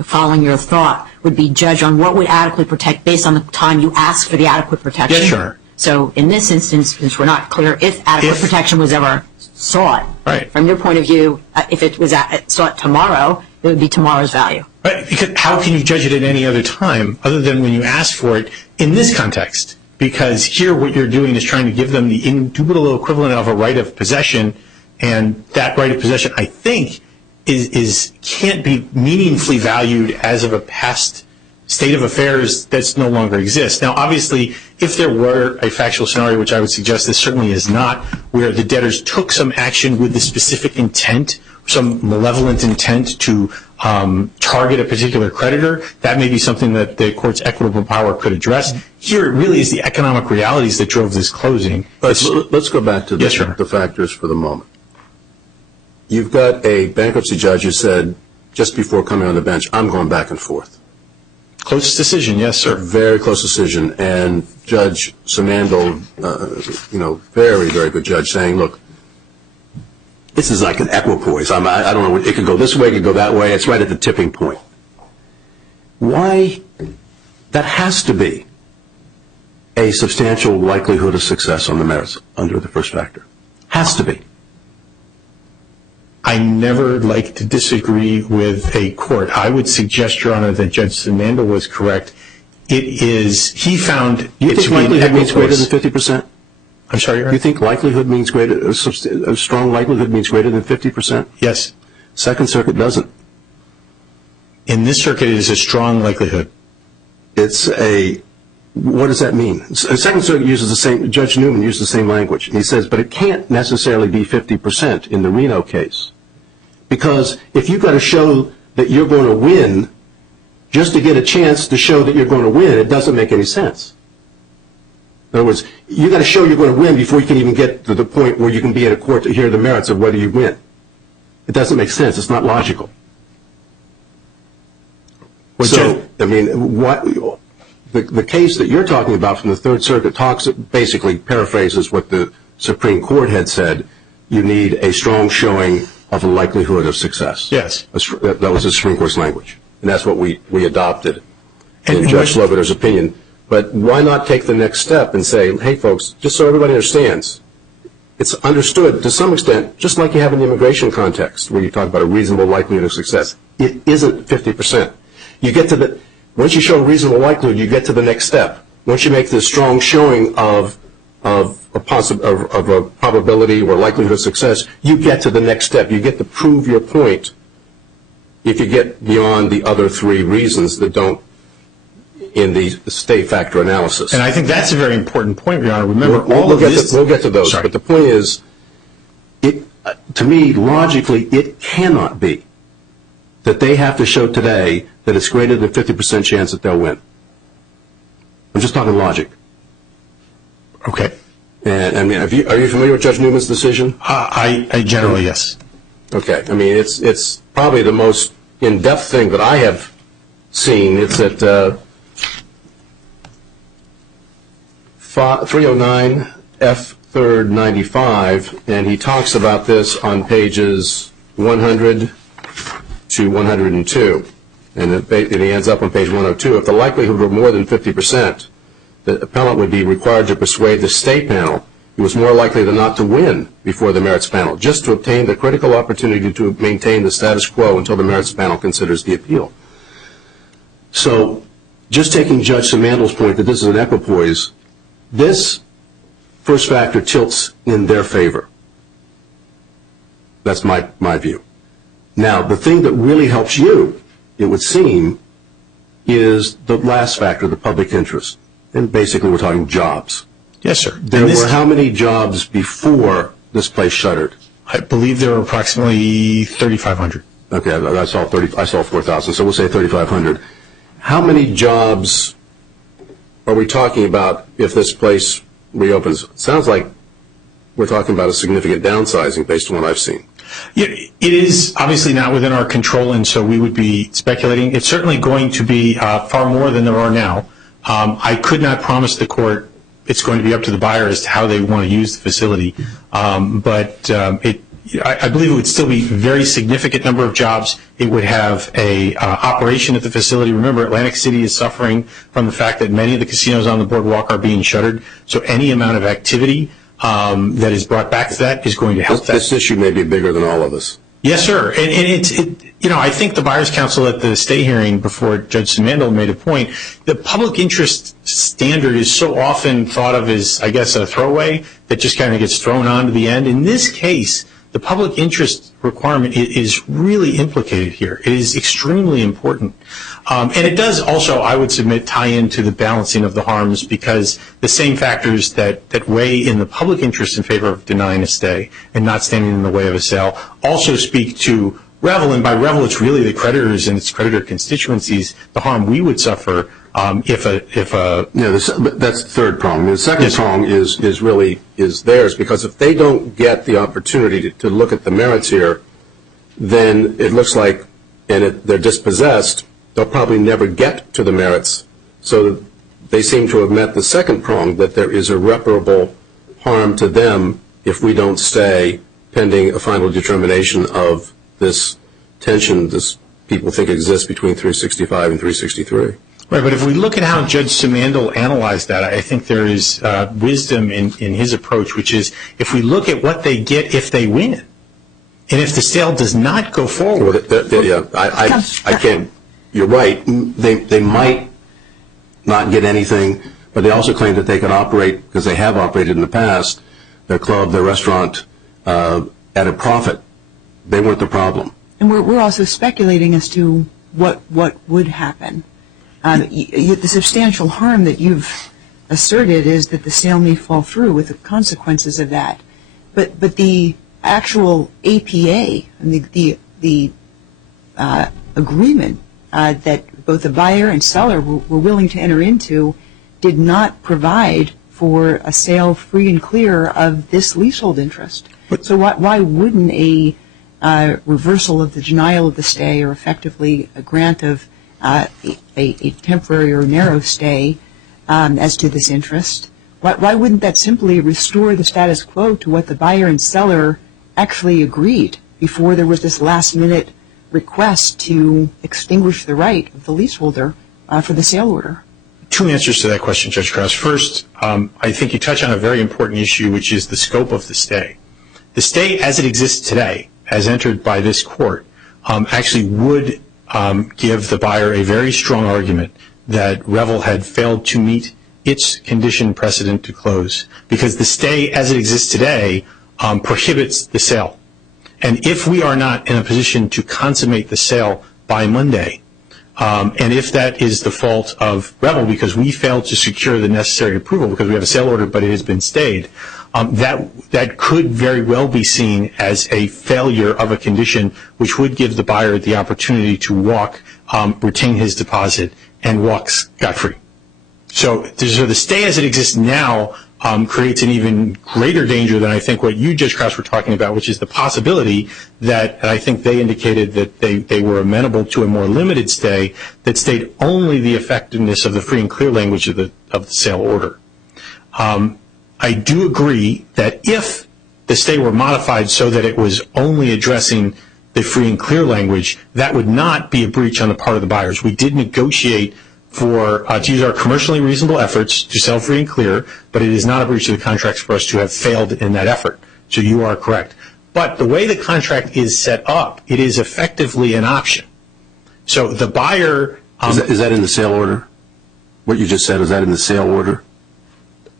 following your thought, would be judged on what would adequately protect based on the time you ask for the adequate protection? Yes, Your Honor. So in this instance, since we're not clear if adequate protection was ever sought. Right. From your point of view, if it was sought tomorrow, it would be tomorrow's value. Right, because how can you judge it at any other time other than when you ask for it in this context? Because here what you're doing is trying to give them the indubitable equivalent of a right of possession, and that right of possession, I think, can't be meaningfully valued as of a past state of affairs that's no longer exists. Now, obviously, if there were a factual scenario, which I would suggest this certainly is not, where the debtors took some action with the specific intent, some malevolent intent to target a particular creditor, that may be something that the court's equitable power could address. Here, it really is the economic realities that drove this closing. Let's go back to the factors for the moment. You've got a bankruptcy judge who said, just before coming on the bench, I'm going back and forth. Close decision, yes, sir. Very close decision. And Judge Simandl, very, very good judge, saying, look, this is like an equipoise. I don't know, it could go this way, it could go that way. It's right at the tipping point. Why? That has to be a substantial likelihood of success on the merits under the first factor. Has to be. I never like to disagree with a court. I would suggest, Your Honor, that Judge Simandl was correct. He found You think likelihood means greater than 50%? I'm sorry, Your Honor? You think likelihood means a strong likelihood means greater than 50%? Yes. Second Circuit doesn't. In this circuit, it is a strong likelihood. What does that mean? Second Circuit uses the same, Judge Newman used the same language. And he says, but it can't necessarily be 50% in the Reno case. Because if you've got to show that you're going to win, just to get a chance to show that you're going to win, it doesn't make any sense. In other words, you've got to show you're going to win before you can even get to the point where you can be in a court to hear the merits of whether you win. It doesn't make sense. It's not logical. The case that you're talking about from the Third Circuit basically paraphrases what the Supreme Court had said. You need a strong showing of a likelihood of success. Yes. That was the Supreme Court's language. And that's what we adopted in Judge Sloviter's opinion. But why not take the next step and say, hey, folks, just so everybody understands, it's understood to some extent, just like you have in the immigration context, where you talk about a reasonable likelihood of success. It isn't 50%. Once you show a reasonable likelihood, you get to the next step. Once you make this strong showing of a probability or likelihood of success, you get to the next step. You get to prove your point if you get beyond the other three reasons that don't in the state factor analysis. And I think that's a very important point, Your Honor. Remember, we'll get to those. Sorry. But the point is, to me, logically, it cannot be that they have to show today that it's greater than 50% chance that they'll win. I'm just talking logic. Okay. And I mean, are you familiar with Judge Newman's decision? I generally, yes. Okay. I mean, it's probably the most in-depth thing that I have seen. It's at 309 F. 3rd 95, and he talks about this on pages 100 to 102. And he ends up on page 102. If the likelihood were more than 50%, the appellant would be required to persuade the state panel he was more likely than not to win before the merits panel, just to obtain the critical opportunity to maintain the status quo until the merits panel considers the appeal. So just taking Judge Simandl's point that this is an equipoise, this first factor tilts in their favor. That's my view. Now, the thing that really helps you, it would seem, is the last factor, the public interest. And basically we're talking jobs. Yes, sir. There were how many jobs before this place shuttered? I believe there were approximately 3,500. Okay, I saw 4,000, so we'll say 3,500. How many jobs are we talking about if this place reopens? It sounds like we're talking about a significant downsizing based on what I've seen. It is obviously not within our control, and so we would be speculating. It's certainly going to be far more than there are now. I could not promise the court it's going to be up to the buyer as to how they want to use the facility, but I believe it would still be a very significant number of jobs. It would have a operation at the facility. Remember, Atlantic City is suffering from the fact that many of the casinos on the boardwalk are being shuttered, so any amount of activity that is brought back to that is going to help that. This issue may be bigger than all of us. Yes, sir. And I think the Buyer's Council at the stay hearing before Judge Simandl made a point, the public interest standard is so often thought of as, I guess, a throwaway that just kind of gets thrown on to the end. In this case, the public interest requirement is really implicated here. It is extremely important. And it does also, I would submit, tie into the balancing of the harms, because the same factors that weigh in the public interest in favor of denying a stay and not standing in the way of a sale also speak to Revel. And by Revel, it's really the creditors and its creditor constituencies, the harm we would suffer if a Yeah, that's the third prong. The second prong is theirs, because if they don't get the opportunity to look at the merits here, then it looks like, they're dispossessed, they'll probably never get to the merits. So they seem to have met the second prong, that there is irreparable harm to them if we don't stay pending a final determination of this tension this people think exists between 365 and 363. Right, but if we look at how Judge Simandl analyzed that, I think there is wisdom in his approach, which is if we look at what they get if they win, and if the sale does not go forward. I can't. You're right. They might not get anything, but they also claim that they can operate, because they have operated in the past, their club, their restaurant, at a profit. They weren't the problem. And we're also speculating as to what would happen. The substantial harm that you've asserted is that the sale may fall through with the consequences of that. But the actual APA and the agreement that both the buyer and seller were willing to enter into did not provide for a sale free and clear of this leasehold interest. So why wouldn't a reversal of the denial of the stay, or effectively a grant of a temporary or narrow stay as to this interest, why wouldn't that simply restore the status quo to what the buyer and seller actually agreed before there was this last-minute request to extinguish the right of the leaseholder for the sale order? Two answers to that question, Judge Krause. First, I think you touch on a very important issue, which is the scope of the stay. The stay as it exists today, as entered by this court, actually would give the buyer a very strong argument that Revel had failed to meet its condition precedent to close, because the stay as it exists today prohibits the sale. And if we are not in a position to consummate the sale by Monday, and if that is the fault of Revel because we failed to secure the necessary approval because we have a sale order but it has been stayed, that could very well be seen as a failure of a condition, which would give the buyer the opportunity to retain his deposit and walk scot-free. So the stay as it exists now creates an even greater danger than I think what you, Judge Krause, were talking about, which is the possibility that, and I think they indicated that they were amenable to a more limited stay that stayed only the effectiveness of the free and clear language of the sale order. I do agree that if the stay were modified so that it was only addressing the free and clear language, that would not be a breach on the part of the buyers. We did negotiate to use our commercially reasonable efforts to sell free and clear, but it is not a breach of the contracts for us to have failed in that effort. So you are correct. But the way the contract is set up, it is effectively an option. So the buyer... Is that in the sale order? What you just said, is that in the sale order?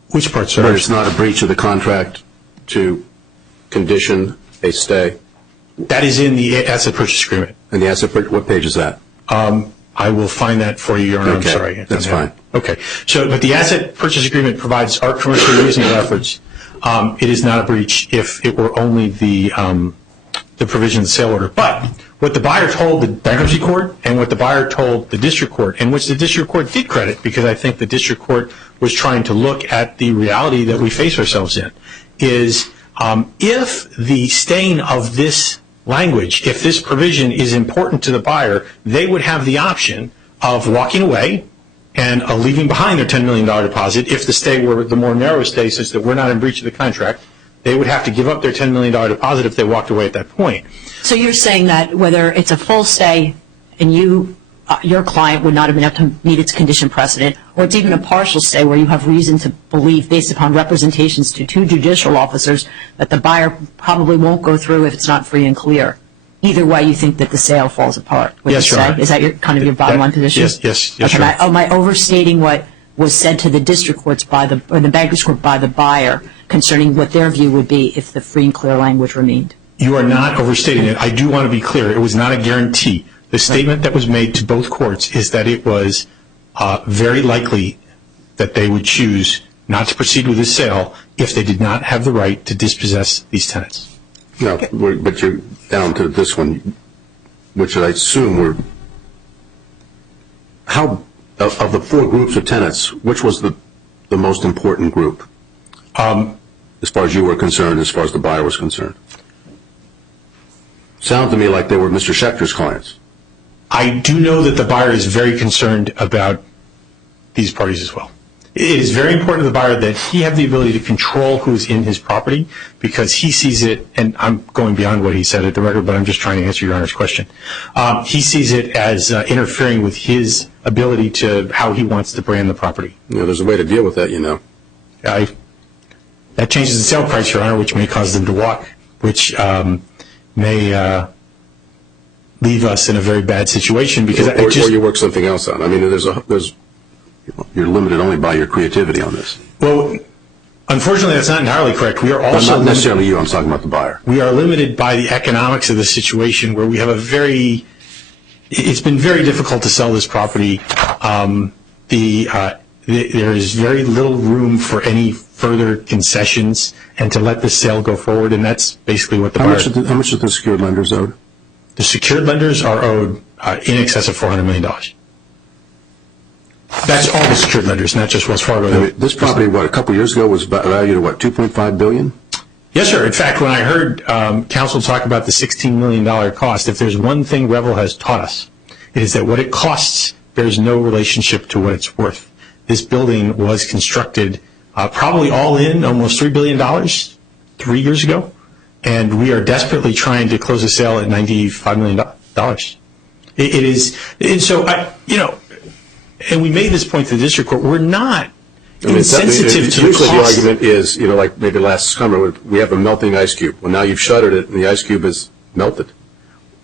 Which part, sir? But it's not a breach of the contract to condition a stay? That is in the asset purchase agreement. And the asset purchase, what page is that? I will find that for you, Your Honor. Okay, I'm sorry. that's fine. Okay. But the asset purchase agreement provides our commercially reasonable efforts. It is not a breach if it were only the provision of the sale order. But what the buyer told the bankruptcy court and what the buyer told the district court, and which the district court did credit, because I think the district court was trying to look at the reality that we face ourselves in, is if the staying of this language, if this provision is important to the buyer, they would have the option of walking away and leaving behind their $10 million deposit. If the stay were the more narrow stay, such that we're not in breach of the contract, they would have to give up their $10 million deposit if they walked away at that point. So you're saying that whether it's a full stay and you your client would not have been able to meet its condition precedent, or it's even a partial stay where you have reason to believe, based upon representations to 2 judicial officers, that the buyer probably won't go through if it's not free and clear. Either way, you think that the sale falls apart. Yes, Your Honor. Is that your kind of your bottom line position? Yes, Okay, Your Honor. am I overstating what was said to the district courts or the bankruptcy court by the buyer concerning what their view would be if the free and clear language remained? You are not overstating it. I do want to be clear. It was not a guarantee. The statement that was made to both courts is that it was very likely that they would choose not to proceed with the sale if they did not have the right to dispossess these tenants. No, but you're down to this one, which I assume were, of the 4 groups of tenants, which was the most important group? As far as you were concerned, as far as the buyer was concerned? Sounds to me like they were Mr. Schechter's clients. I do know that the buyer is very concerned about these parties as well. It is very important to the buyer that he have the ability to control who's in his property, because he sees it, and I'm going beyond what he said at the record, but I'm just trying to answer Your Honor's question. He sees it as interfering with his ability to how he wants to brand the property. You know, there's a way to deal with that, you know. That changes the sale price, Your Honor, which may cause them to walk, which may leave us in a very bad situation. Because or you work something else out. I mean, you're limited only by your creativity on this. Well, unfortunately, that's not entirely correct. We are also not necessarily you. I'm talking about the buyer. We are limited by the economics of the situation, where we have it's been very difficult to sell this property. There is very little room for any further concessions and to let the sale go forward, and that's basically what the buyer... How much are the secured lenders owed? The secured lenders are owed in excess of $400 million. That's all the secured lenders, not just Wells Fargo. I mean, this property, a couple years ago, was valued at, $2.5 billion? Yes, sir. In fact, when I heard counsel talk about the $16 million cost, if there's one thing Revel has taught us, it is that what it costs bears no relationship to what it's worth. This building was constructed probably all in almost $3 billion 3 years ago, and we are desperately trying to close the sale at $95 million. It is, and so, and we made this point to the district court, we're not insensitive to the cost. Usually the argument is, like maybe last summer, we have a melting ice cube. Well, now you've shuttered it, and the ice cube is melted.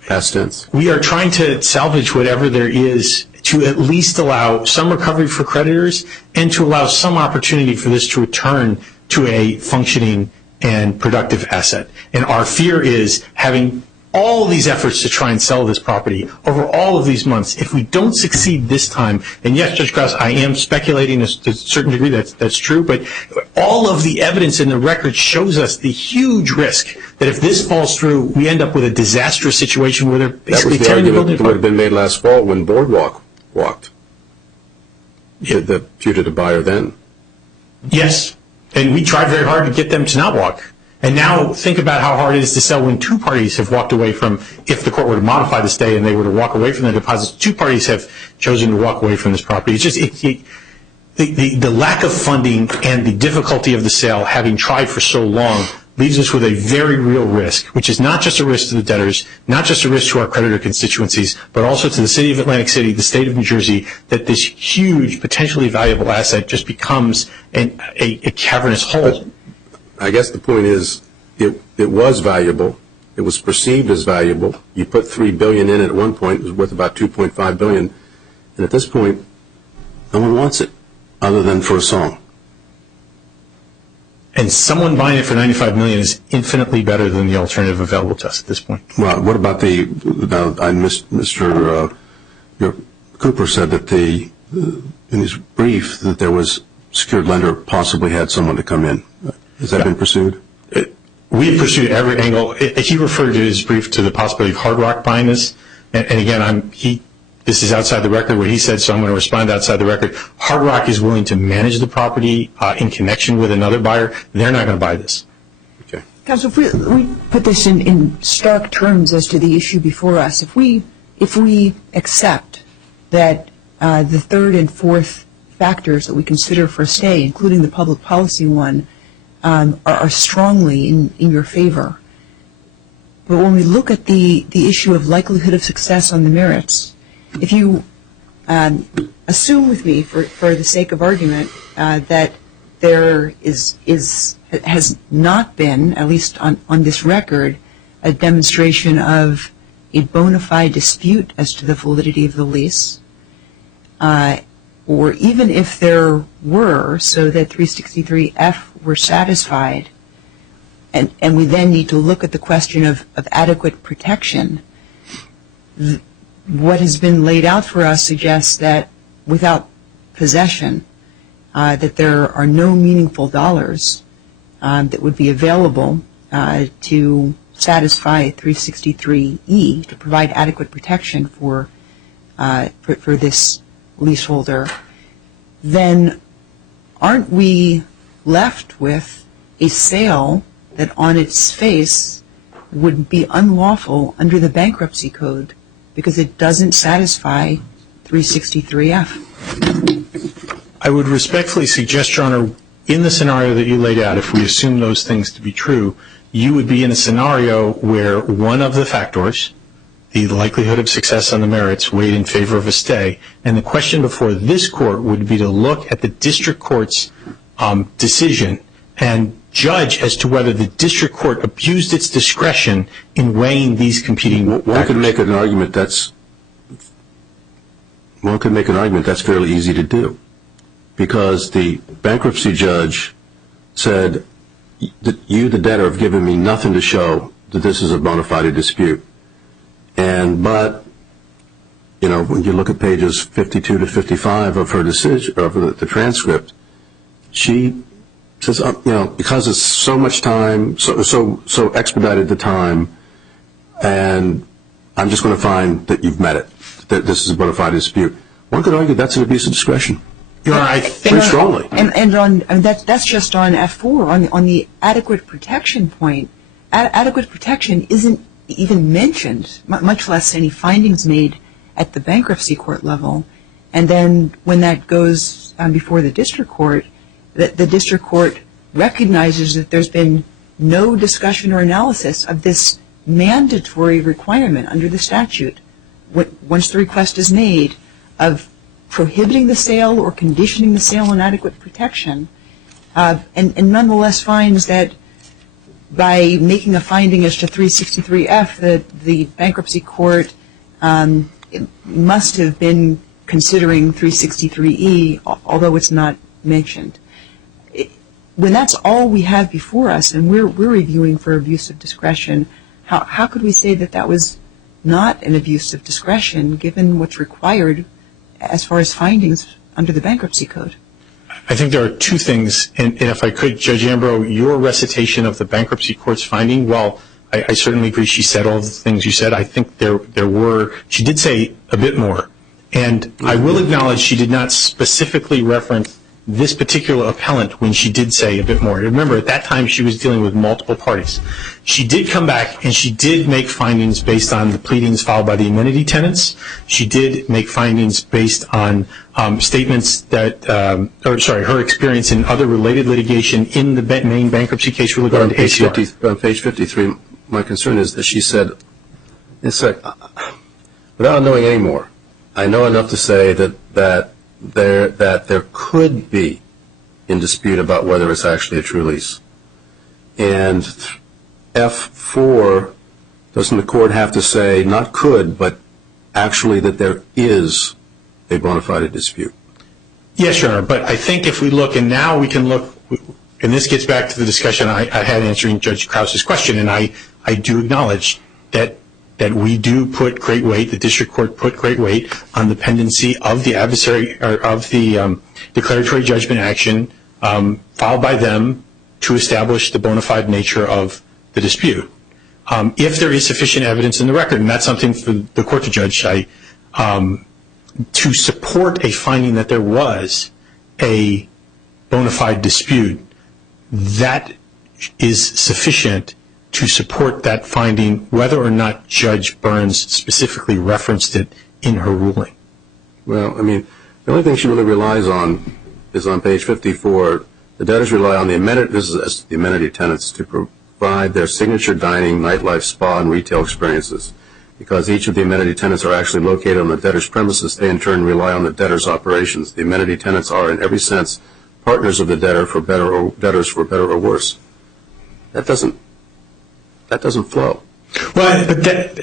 Past tense. We are trying to salvage whatever there is to at least allow some recovery for creditors and to allow some opportunity for this to return to a functioning and productive asset. And our fear is, having all these efforts to try and sell this property over all of these months, if we don't succeed this time, and yes, Judge Krause, I am speculating to a certain degree that's true, but all of the evidence in the record shows us the huge risk that if this falls through, we end up with a disastrous situation where they're basically tearing the building apart. That would have been made last fall when Boardwalk walked. The putative buyer then. Yes, and we tried very hard to get them to not walk. And now think about how hard it is to sell when 2 parties have walked away from, if the court were to modify the stay and they were to walk away from the deposits, 2 parties have chosen to walk away from this property. It's just the lack of funding and the difficulty of the sale, having tried for so long, leaves us with a very real risk, which is not just a risk to the debtors, not just a risk to our creditor constituencies, but also to the city of Atlantic City, the state of New Jersey, that this huge, potentially valuable asset just becomes a cavernous hole. I guess the point is, it was valuable. It was perceived as valuable. You put $3 billion in at one point. It was worth about $2.5 billion. And at this point, no one wants it, other than for a song. And someone buying it for $95 million is infinitely better than the alternative available to us at this point. Well, what about Mr. Cooper said that in his brief that there was secured lender possibly had someone to come in. Has that been pursued? We have pursued every angle. He referred to his brief to the possibility of Hard Rock buying this. And again, this is outside the record what he said, so I'm going to respond outside the record. Hard Rock is willing to manage the property in connection with another buyer. They're not going to buy this. Okay. Counsel, if we put this in stark terms as to the issue before us, if we accept that the third and fourth factors that we consider for a stay, including the public policy one, are strongly in your favor. But when we look at the issue of likelihood of success on the merits, if you assume with me, for the sake of argument, that there has not been, at least on this record, a demonstration of a bona fide dispute as to the validity of the lease, or even if there were, so that 363F were satisfied, and we then need to look at the question of adequate protection, what has been laid out for us suggests that without possession, that there are no meaningful dollars that would be available to satisfy 363E to provide adequate protection for this leaseholder. Then aren't we left with a sale that on its face would be unlawful under the bankruptcy code because it doesn't satisfy 363F? I would respectfully suggest, Your Honor, in the scenario that you laid out, if we assume those things to be true, you would be in a scenario where one of the factors, the likelihood of success on the merits, weighed in favor of a stay, and the question before this court would be to look at the district court's decision and judge as to whether the district court abused its discretion in weighing these competing factors. One could make an argument that's fairly easy to do, because the bankruptcy judge said that you, the debtor, have given me nothing to show that this is a bona fide dispute. But when you look at pages 52 to 55 of her decision, of the transcript, she says, because it's so much time, so expedited the time, and I'm just going to find that you've met it, that this is a bona fide dispute. One could argue that's an abuse of discretion. Your Honor, I think pretty strongly. And that's just on F4. On the adequate protection point, adequate protection isn't even mentioned, much less any findings made at the bankruptcy court level. And then when that goes before the district court, the district court recognizes that there's been no discussion or analysis of this mandatory requirement under the statute, once the request is made, of prohibiting the sale or conditioning the sale on adequate protection, and nonetheless finds that by making a finding as to 363F, that the bankruptcy court must have been considering 363E, although it's not mentioned. When that's all we have before us, and we're reviewing for abuse of discretion, how could we say that that was not an abuse of discretion, given what's required as far as findings under the bankruptcy code? I think there are two things, and if I could, Judge Ambrose, your recitation of the bankruptcy court's finding, while I certainly agree she said all the things you said, I think she did say a bit more. And I will acknowledge she did not specifically reference this particular appellant when she did say a bit more. Remember, at that time she was dealing with multiple parties. She did come back and she did make findings based on the pleadings filed by the amenity tenants. She did make findings based on statements that, her experience in other related litigation in the main bankruptcy case regarding ACR. On page 53, my concern is that she said, without knowing any more, I know enough to say that there could be in dispute about whether it's actually a true lease. And F4, doesn't the court have to say, not could, but actually that there is a bona fide dispute? Yes, Your Honor, but I think if we look, and now we can look, and this gets back to the discussion I had answering Judge Krause's question, and I do acknowledge that we do put great weight, the district court put great weight on the pendency of the adversary, or of the declaratory judgment action filed by them to establish the bona fide nature of the dispute. If there is sufficient evidence in the record, and that's something for the court to judge, to support a finding that there was a bona fide dispute, that is sufficient to support that finding, whether or not Judge Burns specifically referenced it in her ruling. Well, I mean, the only thing she really relies on is on page 54. The debtors rely on the amenity tenants to provide their signature dining, nightlife, spa, and retail experiences. because each of the amenity tenants are actually located on the debtor's premises. They in turn rely on the debtor's operations. The amenity tenants are, in every sense, partners of the debtor for better or debtors for better or worse. That doesn't flow. Well, but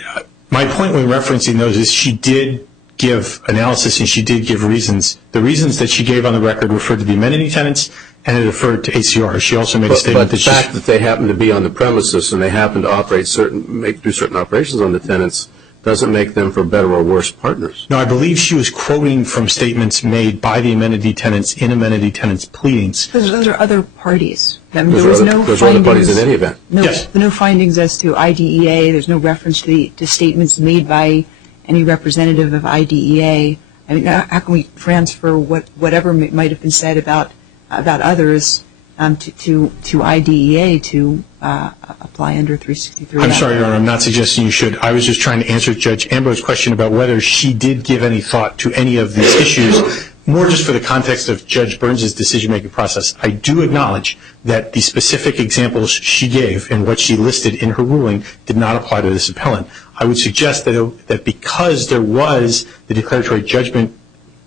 my point when referencing those is she did give analysis and she did give reasons. The reasons that she gave on the record referred to the amenity tenants and it referred to ACR. She also made a statement but the fact that they happen to be on the premises and they happen to operate do certain operations on the tenants doesn't make them for better or worse partners. No, I believe she was quoting from statements made by the amenity tenants in amenity tenants' pleadings. Those are other parties. I mean, Those are other parties in any event. Yes. No findings as to IDEA. There's no reference to statements made by any representative of IDEA. I mean, how can we transfer whatever might have been said about others to IDEA to apply under 363? I'm sorry, Your Honor, I'm not suggesting you should. I was just trying to answer Judge Ambrose's question about whether she did give any thought to any of these issues, more just for the context of Judge Burns' decision-making process. I do acknowledge that the specific examples she gave and what she listed in her ruling did not apply to this appellant. I would suggest that because there was the declaratory judgment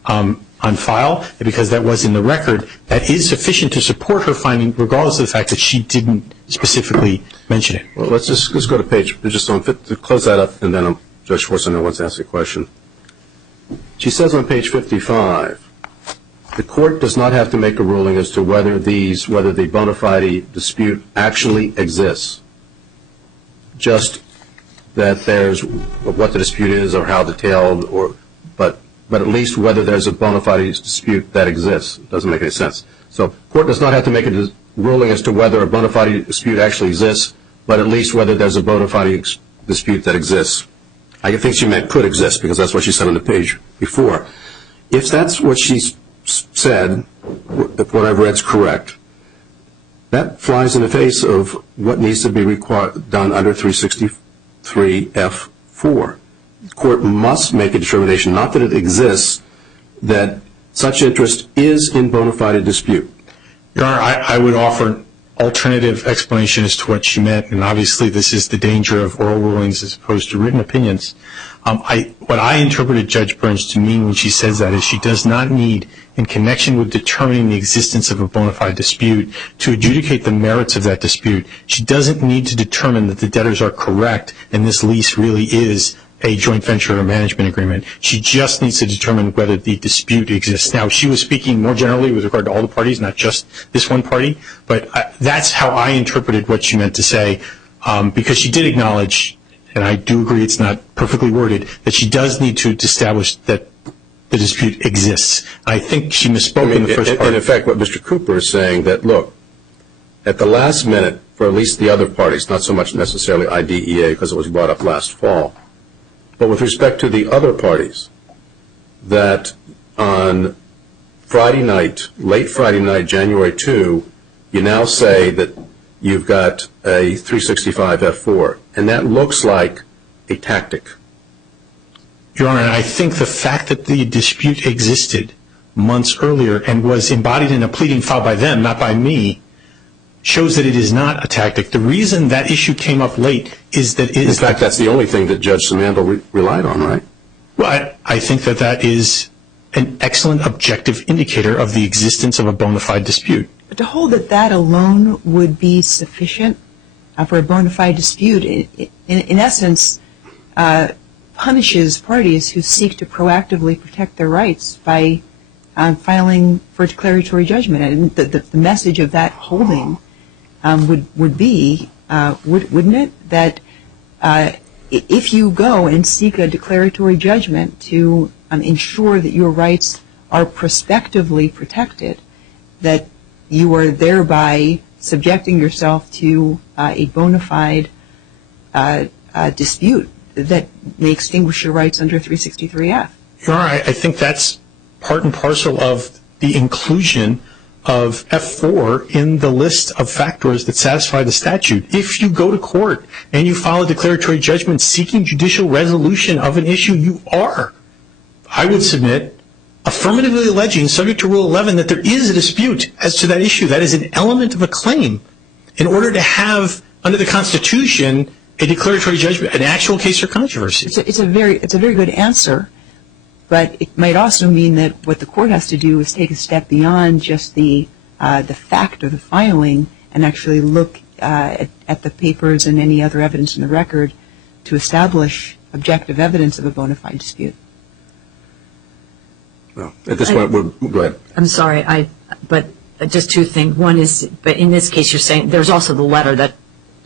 on file, and because that was in the record, that is sufficient to support her finding, regardless of the fact that she didn't specifically mention it. Well, let's go to page, just on to close that up, and then Judge Schwarzenegger wants to ask a question. She says on page 55, the court does not have to make a ruling as to whether the bona fide dispute actually exists, just that there's what the dispute is or how detailed, but at least whether there's a bona fide dispute that exists. It doesn't make any sense. So court does not have to make a ruling as to whether a bona fide dispute actually exists, but at least whether there's a bona fide dispute that exists. I think she meant could exist, because that's what she said on the page before. If that's what she said, if what I've read is correct, that flies in the face of what needs to be done under 363F4. The court must make a determination, not that it exists, that such interest is in bona fide dispute. Your Honor, I would offer an alternative explanation as to what she meant, and obviously this is the danger of oral rulings as opposed to written opinions. What I interpreted Judge Burns to mean when she says that is she does not need, in connection with determining the existence of a bona fide dispute, to adjudicate the merits of that dispute. She doesn't need to determine that the debtors are correct and this lease really is a joint venture or management agreement. She just needs to determine whether the dispute exists. Now, she was speaking more generally with regard to all the parties, not just this one party, but that's how I interpreted what she meant to say, because she did acknowledge, and I do agree it's not perfectly worded, that she does need to establish that the dispute exists. I think she misspoke in the first part. In effect, what Mr. Cooper is saying, that look, at the last minute, for at least the other parties, not so much necessarily IDEA because it was brought up last fall, but with respect to the other parties, that on Friday night, late Friday night, January 2, you now say that you've got a 365F4, and that looks like a tactic. Your Honor, I think the fact that the dispute existed months earlier and was embodied in a pleading filed by them, not by me, shows that it is not a tactic. The reason that issue came up late is that it is... In fact, that's the only thing that Judge Simandl relied on, right? Well, I think that that is an excellent objective indicator of the existence of a bona fide dispute. But to hold that that alone would be sufficient for a bona fide dispute, in essence, punishes parties who seek to proactively protect their rights by filing for declaratory judgment. And the message of that holding would be, wouldn't it, that if you go and seek a declaratory judgment to ensure that your rights are prospectively protected, that you are thereby subjecting yourself to a bona fide dispute that may extinguish your rights under 363F. Your Honor, I think that's part and parcel of the inclusion of F4 in the list of factors that satisfy the statute. If you go to court and you file a declaratory judgment seeking judicial resolution of an issue, you are, I would submit, affirmatively alleging, subject to Rule 11, that there is a dispute as to that issue. That is an element of a claim. In order to have, under the Constitution, a declaratory judgment, an actual case or controversy. It's a very good answer, but it might also mean that what the court has to do is take a step beyond just the fact of the filing and actually look at the papers and any other evidence in the record to establish objective evidence of a bona fide dispute. Well, at this point, go ahead. I'm sorry, but just two things. One is, but in this case, you're saying there's also the letter that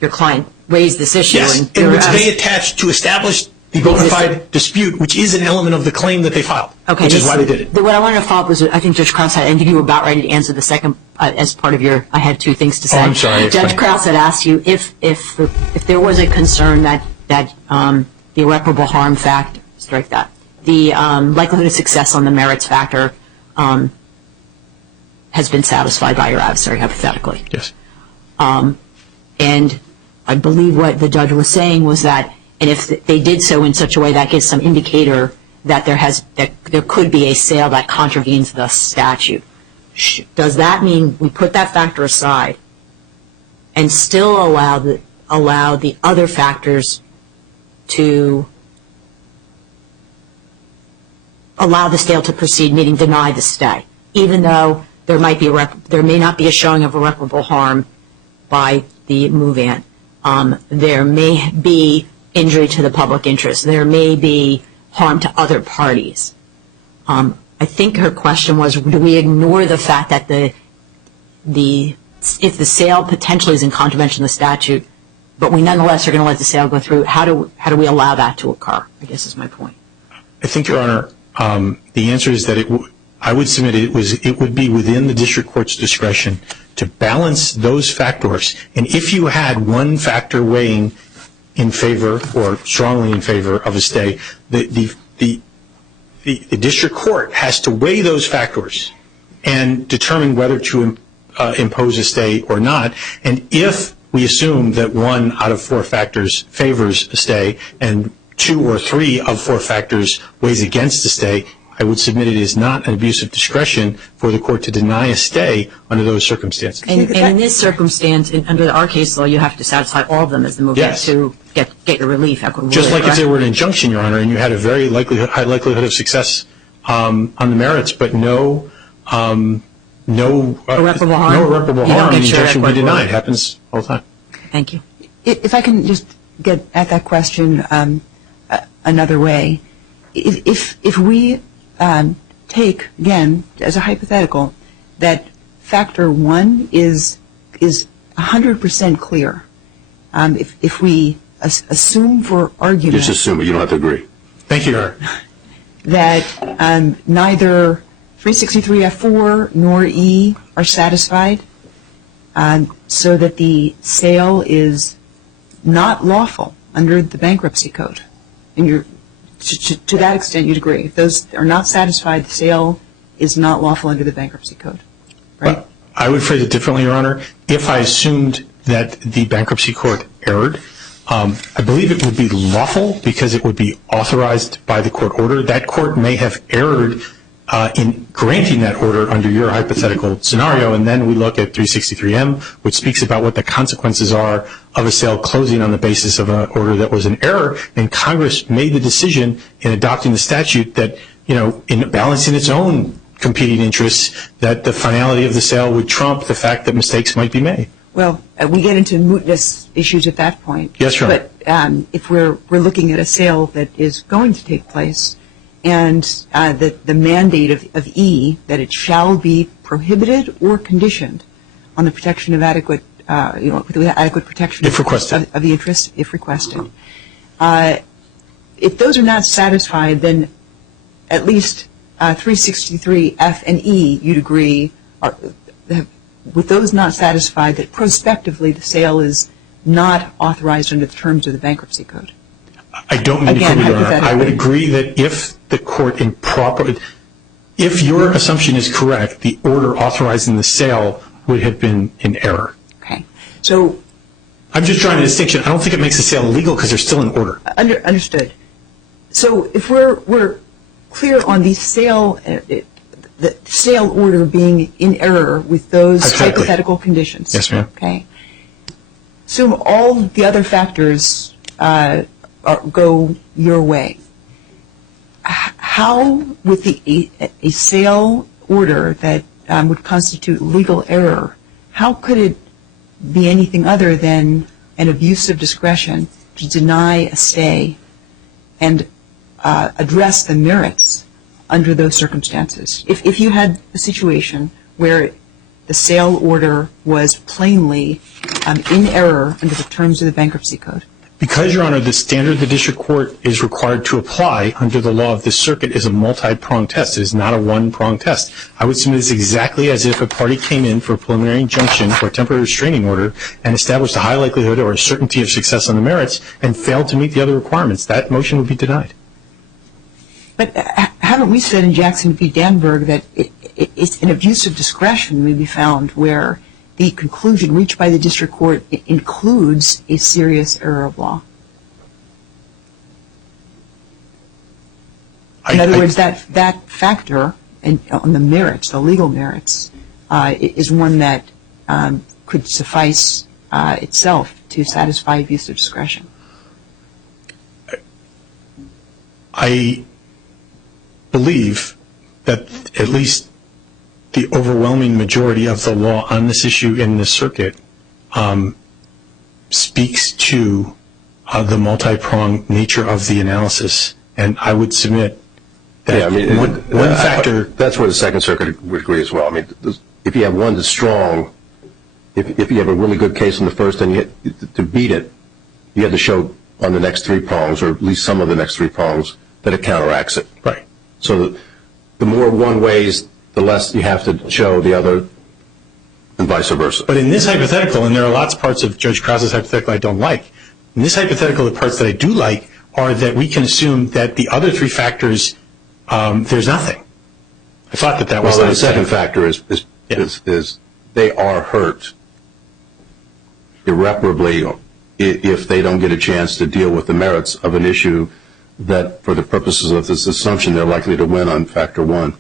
your client raised this issue. Yes, in which they attached to establish the bona fide dispute, which is an element of the claim that they filed, which is why they did it. What I wanted to follow up was, I think Judge Krause had, I think you were about ready to answer the second, as part of your, I had two things to say. Oh, I'm sorry. Judge Krause had asked you if there was a concern that the irreparable harm fact, strike that, the likelihood of success on the merits factor has been satisfied by your adversary, hypothetically. Yes. And I believe what the judge was saying was that, and if they did so in such a way that gives some indicator that there could be a sale that contravenes the statute. Does that mean we put that factor aside and still allow the other factors to allow the sale to proceed, meaning deny the stay, even though there may not be a showing of irreparable harm by the move-in. There may be injury to the public interest. There may be harm to other parties. I think her question was, do we ignore the fact that if the sale potentially is in contravention of the statute, but we nonetheless are going to let the sale go through, how do we allow that to occur, I guess is my point. I think, Your Honor, the answer is that I would submit it would be within the district court's discretion to balance those factors. And if you had one factor weighing in favor or strongly in favor of a stay, the district court has to weigh those factors and determine whether to impose a stay or not. And if we assume that 1 out of 4 factors favors a stay and 2 or 3 of 4 factors weighs against a stay, I would submit it is not an abuse of discretion for the court to deny a stay under those circumstances. And in this circumstance, under our case law, you have to satisfy all of them as the move-in to get your relief. Just like if there were an injunction, Your Honor, and you had a very high likelihood of success on the merits, but no irreparable harm. No irreparable harm, the injunction would be denied. It happens all the time. Thank you. If I can just get at that question another way, if we take, again, as a hypothetical, that factor 1 is 100% clear, if we assume for argument... Just assume it. You don't have to agree. Thank you, Your Honor. ...that neither 363F4 nor E are satisfied, so that the sale is not lawful under the bankruptcy code. And to that extent, you'd agree. If those are not satisfied, the sale is not lawful under the bankruptcy code, right? Well, I would phrase it differently, Your Honor. If I assumed that the bankruptcy court erred, I believe it would be lawful because it would be authorized by the court order. That court may have erred in granting that order under your hypothetical scenario, and then we look at 363M, which speaks about what the consequences are of a sale closing on the basis of an order that was an error, and Congress made the decision in adopting the statute that, in balancing its own competing interests, that the finality of the sale would trump the fact that mistakes might be made. Well, we get into mootness issues at that point. Yes, Your Honor. But if we're looking at a sale that is going to take place, and the mandate of E, that it shall be prohibited or conditioned on the protection of adequate protection if requested. Of the interest, if requested. If those are not satisfied, then at least 363F and E, you'd agree, with those not satisfied, that prospectively the sale is not authorized under the terms of the bankruptcy code. I don't mean to quibble, Your Honor. I would agree that if the court if your assumption is correct, the order authorizing the sale would have been in error. Okay. So I'm just drawing a distinction. I don't think it makes the sale illegal because they're still in order. Understood. So if we're clear on the sale order being in error with those hypothetical conditions. Yes, ma'am. Okay. Assume all the other factors go your way, how, with a sale order that would constitute legal error, how could it be anything other than an abuse of discretion to deny a stay and address the merits under those circumstances? If you had a situation where the sale order was plainly in error under the terms of the bankruptcy code. Because, Your Honor, the standard the district court is required to apply under the law of this circuit is a multi-pronged test. It is not a one-pronged test. I would submit this exactly as if a party came in for a preliminary injunction or a temporary restraining order and established a high likelihood or a certainty of success on the merits and failed to meet the other requirements. That motion would be denied. But haven't we said in Jackson v. Danberg that it's an abuse of discretion may be found where the conclusion reached by the district court includes a serious error of law? In other words, that factor on the merits, the legal merits, is one that could suffice itself to satisfy abuse of discretion. I believe that at least the overwhelming majority of the law on this issue in this circuit speaks to the multi-pronged nature of the analysis. And I would submit that one factor... That's where the Second Circuit would agree as well. I mean, if you have one that's strong, if you have a really good case on the first, then to beat it, you have to show on the next three prongs, or at least some of the next three prongs, that it counteracts it. Right. So the more one weighs, the less you have to show the other, and vice versa. But in this hypothetical, and there are lots of parts of Judge Krause's hypothetical I don't like, in this hypothetical, the parts that I do like are that we can assume that the other three factors, there's nothing. I thought that was... Well, the second factor is they are hurt irreparably if they don't get a chance to deal with the merits of an issue that, for the purposes of this assumption, they're likely to win on factor one.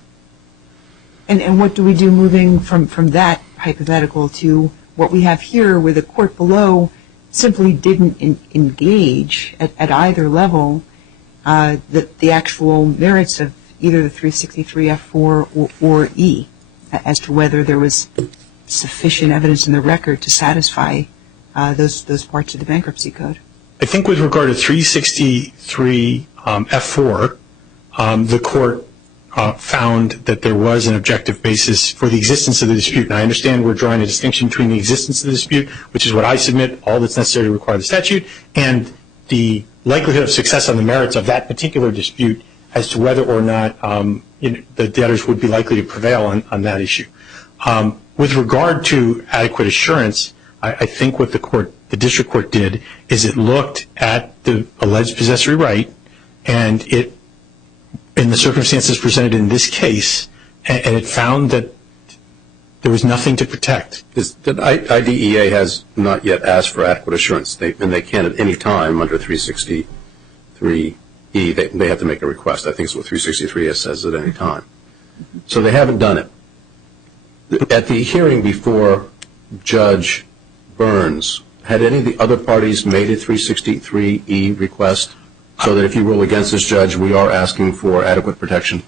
And what do we do moving from that hypothetical to what we have here, where the court below simply didn't engage at either level the actual merits of either the 363F4 or E as to whether there was sufficient evidence in the record to satisfy those parts of the bankruptcy code? I think with regard to 363F4, the court found that there was an objective basis for the existence of the dispute. And I understand we're drawing a distinction between the existence of the dispute, which is what I submit, all that's necessary to require the statute, and the likelihood of success on the merits of that particular dispute as to whether or not the debtors would be likely to prevail on that issue. With regard to adequate assurance, I think what the district court did is it looked at the alleged possessory right, and it, in the circumstances presented in this case, and it found that there was nothing to protect. The IDEA has not yet asked for adequate assurance, and they can at any time under 363E. They have to make a request. I think it's what 363 says at any time. So they haven't done it. At the hearing before Judge Burns, had any of the other parties made a 363E request so that if you rule against this judge, we are asking for adequate protection?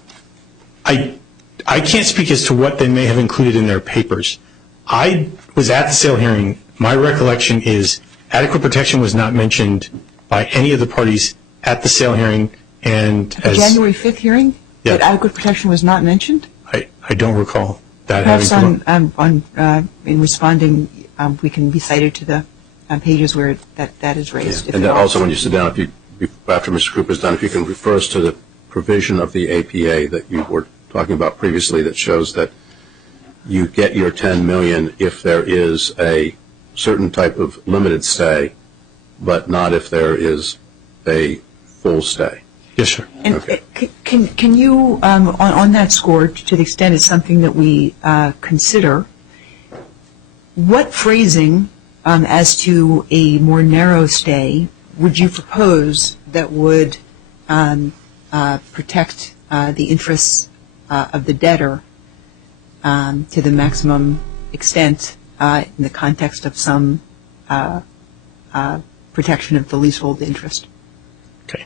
I can't speak as to what they may have included in their papers. I was at the sale hearing. My recollection is adequate protection was not mentioned by any of the parties at the sale hearing. And the January 5th hearing? Yeah. That adequate protection was not mentioned? I don't recall that Perhaps having come up. in responding, we can be cited to the pages where that is raised. And then also when you sit down, after Mr. Cooper is done, if you can refer us to the provision of the APA that you were talking about previously that shows that you get your $10 million if there is a certain type of limited stay, but not if there is a full stay. Yes, sir. And Okay. can you, on that score, to the extent it's something that we consider, what phrasing as to a more narrow stay would you propose that would protect the interests of the debtor to the maximum extent in the context of some protection of the leasehold interest. Okay.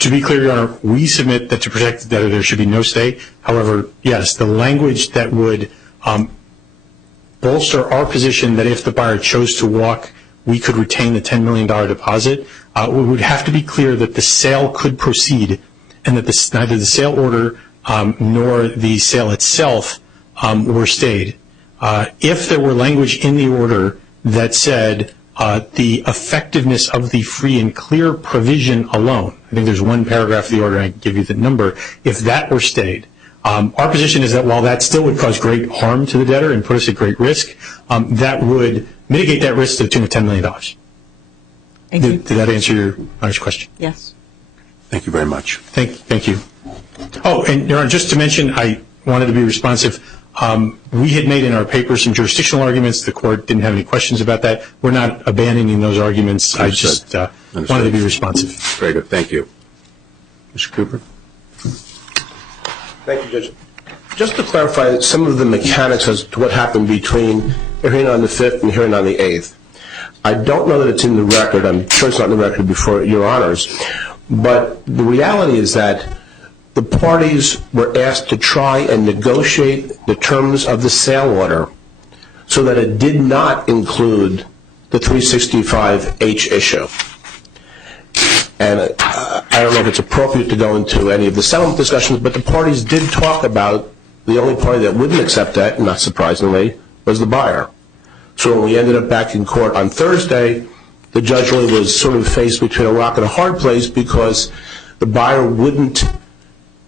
To be clear, Your Honor, we submit that to protect the debtor there should be no stay. However, yes, the language that would bolster our position that if the buyer chose to walk, we could retain the $10 million deposit, we would have to be clear that the sale could proceed and that neither the sale order nor the sale itself were stayed. If there were language in the order that said the effectiveness of the free and clear provision alone, I think there's one paragraph of the order, and I can give you the number, if that were stayed, our position is that while that still would cause great harm to the debtor and put us at great risk, that would mitigate that risk to the tune of $10 million. Thank you. Did that answer your Honor's question? Yes. Thank you very much. Thank you. Oh, and Your Honor, just to mention, I wanted to be responsive. We had made in our paper some jurisdictional arguments. The court didn't have any questions about that. We're not abandoning those arguments. Understood. I just wanted to be responsive. Very good. Thank you. Mr. Cooper? Thank you, Judge. Just to clarify some of the mechanics as to what happened between the hearing on the 5th and the hearing on the 8th. I don't know that it's in the record. I'm sure it's not in the record before Your Honors. But the reality is that the parties were asked to try and negotiate the terms of the sale order so that it did not include the 365H issue. And I don't know if it's appropriate to go into any of the settlement discussions, but the parties did talk about the only party that wouldn't accept that, not surprisingly, was the buyer. So when we ended up back in court on Thursday, the judge really was sort of faced between a rock and a hard place because the buyer wouldn't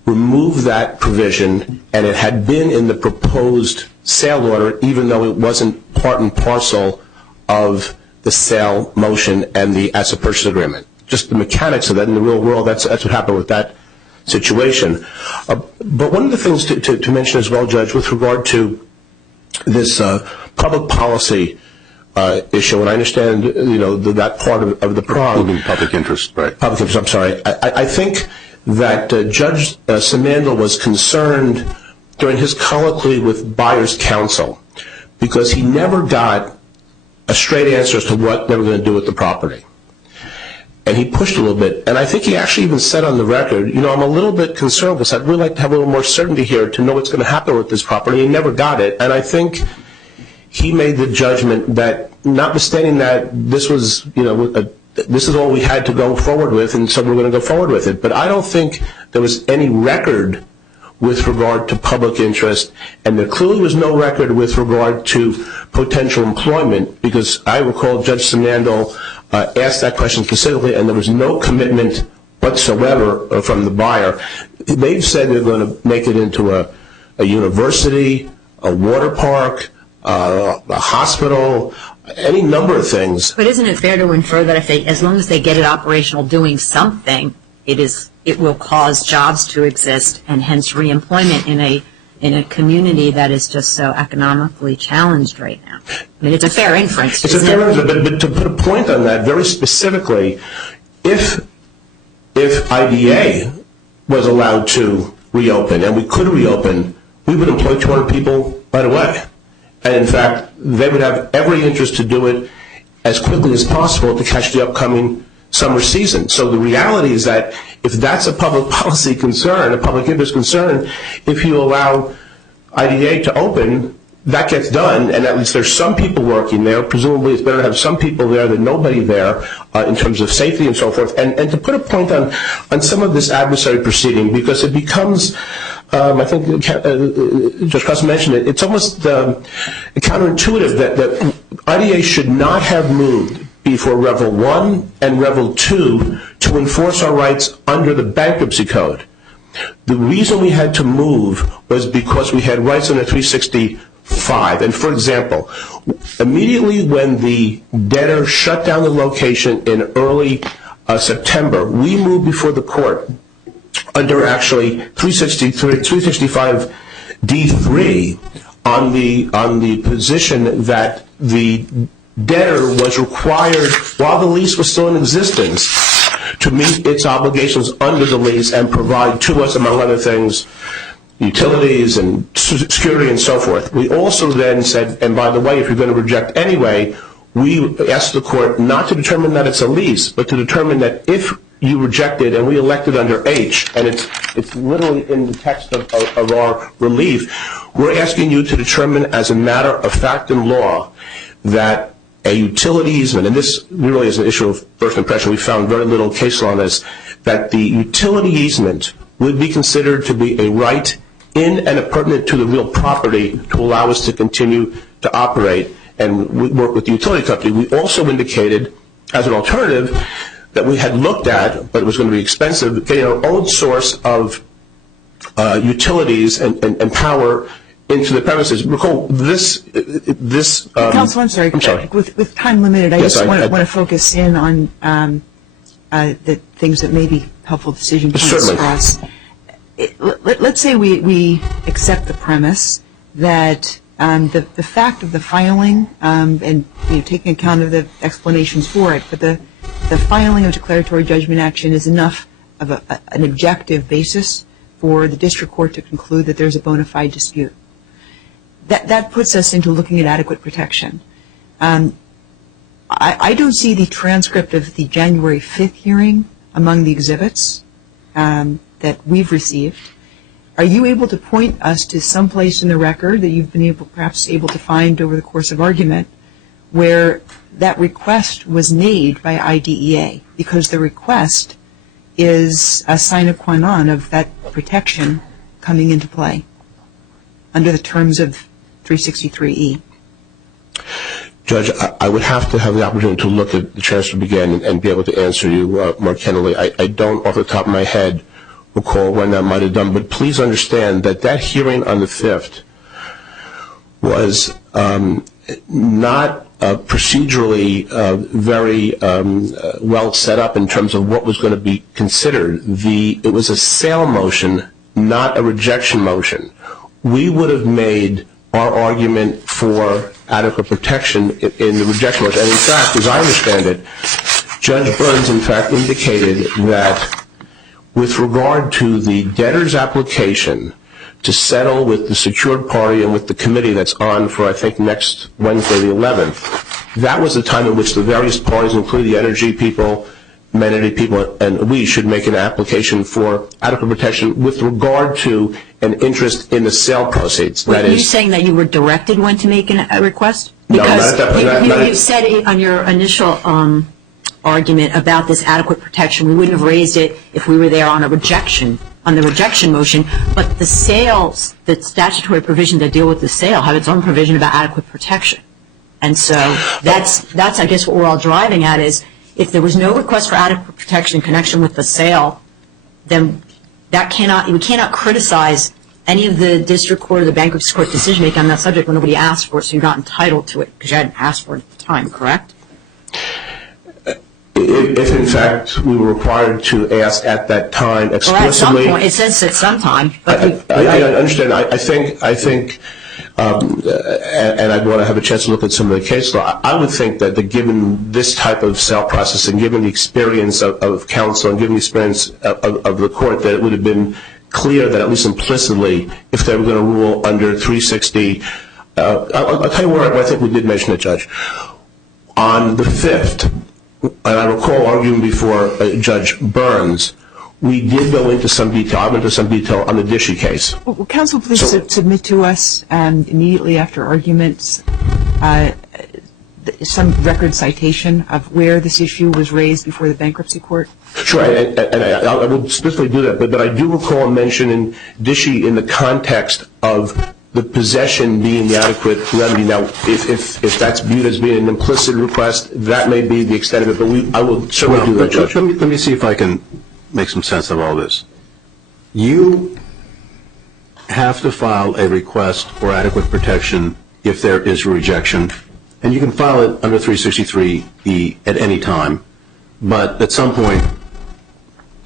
remove that provision, and it had been in the proposed sale order, even though it wasn't part and parcel of the sale motion and the asset purchase agreement. Just the mechanics of that in the real world, that's what happened with that situation. But one of the things to mention as well, Judge, with regard to this public policy issue, and I understand that part of the problem. Public interest, right. Public interest, I'm sorry. I think that Judge Simandl was concerned during his colloquy with buyer's counsel because he never got a straight answer as to what they were going to do with the property. And he pushed a little bit. And I think he actually even said on the record, I'm a little bit concerned because I'd really like to have a little more certainty here to know what's going to happen with this property. He never got it. And I think he made the judgment that notwithstanding that this was, this is all we had to go forward with, and so we're going to go forward with it. But I don't think there was any record with regard to public interest, and there clearly was no record with regard to potential employment, because I recall Judge Simandl asked that question specifically, and there was no commitment whatsoever from the buyer. They've said they're going to make it into a university, a water park, a hospital, any number of things. But isn't it fair to infer that as long as they get it operational doing something, it will cause jobs to exist and hence reemployment in a community that is just so economically challenged right now? I mean, it's a fair inference. It's a fair inference, but to put a point on that very specifically, if IDA was allowed to reopen, and we could reopen, we would employ 200 people right away. And in fact, they would have every interest to do it as quickly as possible to catch the upcoming summer season. So the reality is that if that's a public policy concern, a public interest concern, if you allow IDA to open, that gets done, and at least there's some people working there. Presumably it's better to have some people there than nobody there in terms of safety and so forth. And to put a point on some of this adversary proceeding, because it becomes, I think Judge Costa mentioned it, it's almost counterintuitive that IDA should not have moved before Revel 1 and Revel 2 to enforce our rights under the bankruptcy code. The reason we had to move was because we had rights under 365. And for example, immediately when the debtor shut down the location in early September, we moved before the court under actually 365 D3 on the position that the debtor was required, while the lease was still in existence, to meet its obligations under the lease and provide to us, among other things, utilities and security and so forth. We also then said, and by the way, if you're going to reject anyway, we asked the court not to determine that it's a lease, but to determine that if you rejected and we elected under H, and it's literally in the text of our relief, we're asking you to determine as a matter of fact and law that a utility easement, and this really is an issue of first impression, we found very little case law on this, that the utility easement would be considered to be a right in and appurtenant to the real property to allow us to continue to operate and work with the utility company. We also indicated, as an alternative, that we had looked at, but it was going to be expensive, getting our own source of utilities and power into the premises. Recall this. Counsel, I'm sorry. With time limited, I just want to focus in on the things that may be helpful decision points for us. Let's say we accept the premise that the fact of the filing and taking account of the explanations for it, but the filing of declaratory judgment action is enough of an objective basis for the district court to conclude that there's a bona fide dispute. That puts us into looking at adequate protection. I don't see the transcript of the January 5th hearing among the exhibits that we've received. Are you able to point us to some place in the record that you've been perhaps able to find over the course of argument where that request was made by IDEA? Because the request is a sine qua non of that protection coming into play under the terms of 363E. Judge, I would have to have the opportunity to look at the transcript again and be able to answer you more candidly. I don't, off the top of my head, recall when that might have done, but please understand that that hearing on the 5th was not procedurally very well set up in terms of what was going to be considered. It was a sale motion, not a rejection motion. We would have made our argument for adequate protection in the rejection motion. And in fact, as I understand it, Judge Burns, in fact, indicated that with regard to the debtor's application to settle with the secured party and with the committee that's on for, I think, next Wednesday the 11th, that was the time in which the various parties, including the energy people, Amenity people, and we should make an application for adequate protection with regard to an interest in the sale proceeds. Were you saying that you were directed when to make a request? No, not at that point. You said on your initial argument about this adequate protection, we wouldn't have raised it if we were there on the rejection motion, but the sales, the statutory provision that deal with the sale have its own provision about adequate protection. And so that's I guess what we're all driving at is if there was no request for adequate protection in connection with the sale, then we cannot criticize any of the district court or the bankruptcy court decision making on that subject when nobody asked for it, so you're not entitled to it because you hadn't asked for it at the time, correct? If in fact we were required to ask at that time explicitly. Or at some point, it says at some time. But I understand. I think, and I'd want to have a chance to look at some of the case law. I would think that given this type of sale process and given the experience of counsel and given the experience of the court, that it would have been clear that at least implicitly, if they were going to rule under 360, I'll tell you where I think we did mention it, Judge. On the 5th, and I recall arguing before Judge Burns, we did go into some detail. I went into some detail on the Dishy case. Well, counsel, please submit to us immediately after arguments some record citation of where this issue was raised before the bankruptcy court. Sure, and I will specifically do that. But I do recall mentioning Dishy in the context of the possession being the adequate remedy. Now, if that's viewed as being an implicit request, that may be the extent of it. But I will certainly do that, Judge. Let me see if I can make some sense of all this. You have to file a request for adequate protection if there is a rejection, and you can file it under 363E at any time. But at some point,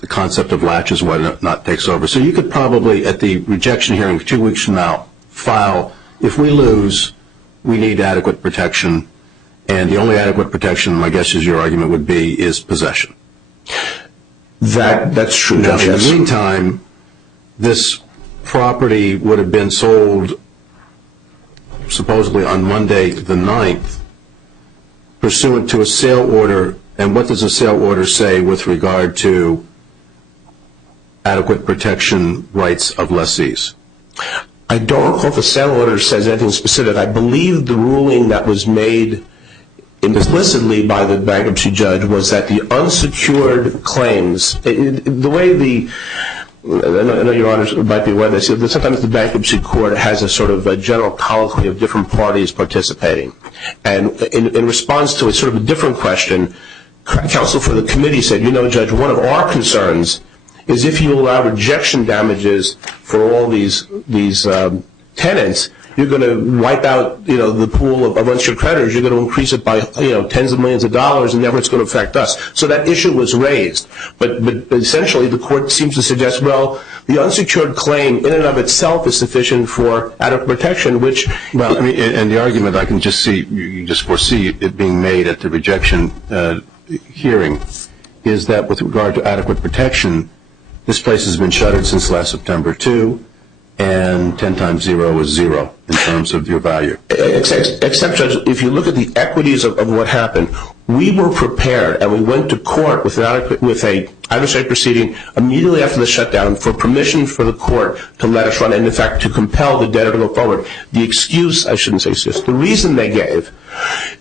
the concept of latches and whatnot takes over. So you could probably, at the rejection hearing 2 weeks from now, file, if we lose, we need adequate protection, and the only adequate protection, my guess is your argument would be, is possession. That's true, Now, Judge. in the meantime, this property would have been sold supposedly on Monday the 9th, pursuant to a sale order, and what does a sale order say with regard to adequate protection rights of lessees? I don't recall if the sale order says anything specific. I believe the ruling that was made implicitly by the bankruptcy judge was that the unsecured claims, the way I know Your Honors might be aware of this, that sometimes the bankruptcy court has a sort of a general colloquy of different parties participating. And in response to a sort of a different question, counsel for the committee said, Judge, one of our concerns is if you allow rejection damages for all these tenants, you're going to wipe out, the pool of unsecured creditors. You're going to increase it by, tens of millions of dollars, and never it's going to affect us. So that issue was raised. But essentially, the court seems to suggest, well, the unsecured claim in and of itself is sufficient for adequate protection, which... Well, and the argument I can just see, you just foresee it being made at the rejection hearing, is that with regard to adequate protection, this place has been shuttered since last September 2, and 10 times 0 is 0 in terms of your value. Except, Judge, if you look at the equities of what happened, we were prepared, and we went to court with a adversary proceeding immediately after the shutdown for permission for the court to let us run, and in fact to compel the debtor to go forward. The excuse, I shouldn't say excuse, the reason they gave,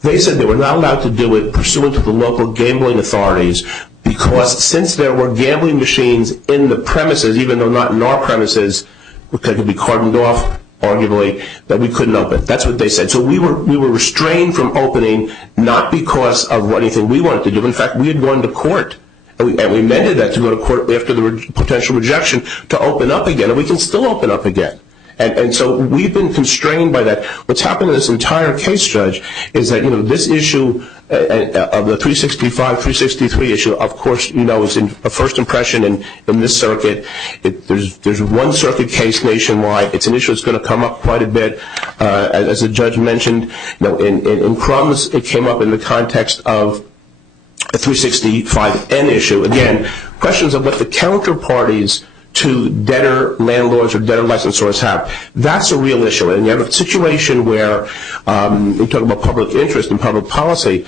they said they were not allowed to do it pursuant to the local gambling authorities because since there were gambling machines in the premises, even though not in our premises, because it could be cordoned off, arguably, that we couldn't open. That's what they said. So we were restrained from opening, not because of anything we wanted to do. In fact, we had gone to court, and we amended that to go to court after the potential rejection to open up again, and we can still open up again. And so we've been constrained by that. What's happened in this entire case, Judge, is that, this issue of the 365, 363 issue, of course, is a first impression in this circuit. There's one circuit case nationwide. It's an issue that's going to come up quite a bit. As the judge mentioned, in Crumbs, it came up in the context of a 365N issue. Again, questions of what the counterparties to debtor landlords or debtor licensors have. That's a real issue. And you have a situation where we talk about public interest and public policy.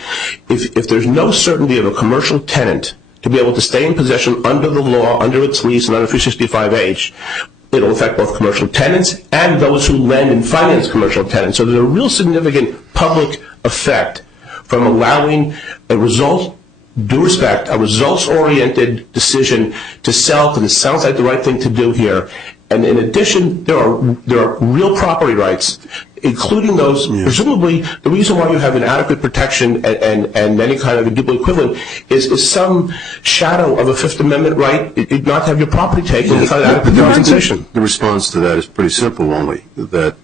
If there's no certainty of a commercial tenant to be able to stay in possession under the law, under its lease, and under 365H, it'll affect both commercial tenants and those who lend and finance commercial tenants. So there's a real significant public effect from allowing a results-oriented decision to sell, because it sounds like the right thing to do here. And in addition, there are real property rights, including those, presumably, the reason why you have an adequate protection and any kind of a double equivalent is some shadow of a Fifth Amendment right not to have your property taken without adequate compensation. The response to that is pretty simple, only that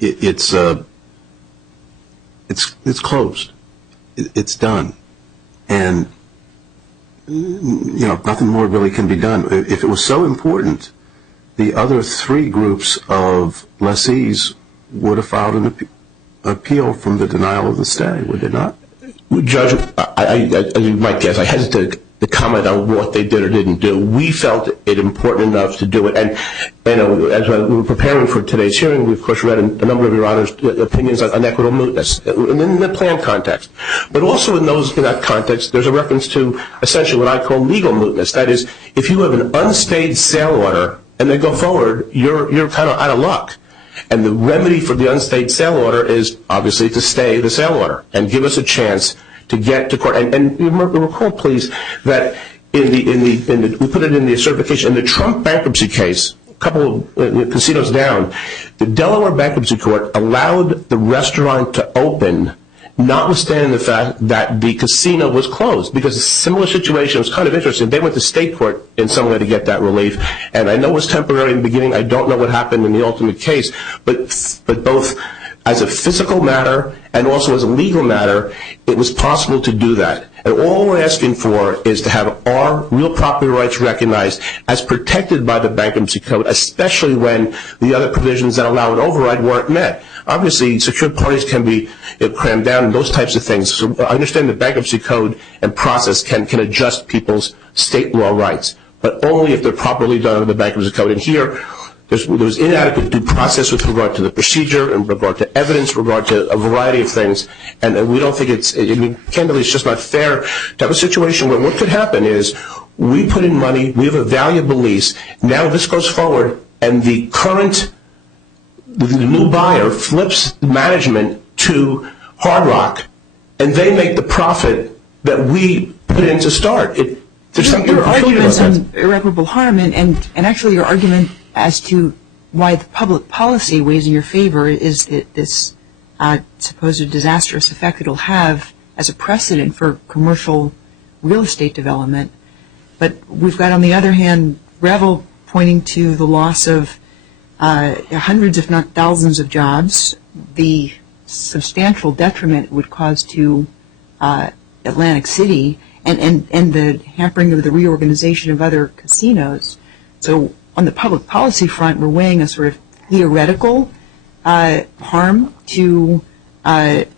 it's closed. It's done. And, nothing more really can be done. If it was so important, the other three groups of lessees would have filed an appeal from the denial of the stay, would they not? Judge, as you might guess, I hesitate to comment on what they did or didn't do. We felt it important enough to do it. And as we were preparing for today's hearing, we, of course, read a number of Your Honor's opinions on equitable mootness in the plan context. But also in that context, there's a reference to essentially what I call legal mootness. That is, if you have an unstayed sale order and they go forward, you're kind of out of luck. And the remedy for the unstayed sale order is obviously to stay the sale order and give us a chance to get to court. And recall, please, that we put it in the certification. In the Trump bankruptcy case, a couple of casinos down, the Delaware Bankruptcy Court allowed the restaurant to open, notwithstanding the fact that the casino was closed, because a similar situation was kind of interesting. They went to state court in some way to get that relief, and I know it was temporary in the beginning. I don't know what happened in the ultimate case, but both as a physical matter and also as a legal matter, it was possible to do that. And all we're asking for is to have our real property rights recognized as protected by the Bankruptcy Code, especially when the other provisions that allow an override weren't met. Obviously, secured parties can be crammed down and those types of things. So I understand the Bankruptcy Code and process can adjust people's state law rights, but only if they're properly done under the Bankruptcy Code. And here, there was inadequate due process with regard to the procedure, in regard to evidence, in regard to a variety of things, and we don't think candidly, it's just not fair to have a situation where what could happen is we put in money, we have a valuable lease, now this goes forward, and the new buyer flips management to Hard Rock, and they make the profit that we put in to start. There's something your peculiar about arguments that. on irreparable harm, and actually your argument as to why the public policy weighs in your favor is that this supposed disastrous effect it'll have as a precedent for commercial real estate development. But we've got, on the other hand, Revel pointing to the loss of hundreds, if not thousands, of jobs, the substantial detriment it would cause to Atlantic City, and the hampering of the reorganization of other casinos. So on the public policy front, we're weighing a sort of theoretical harm to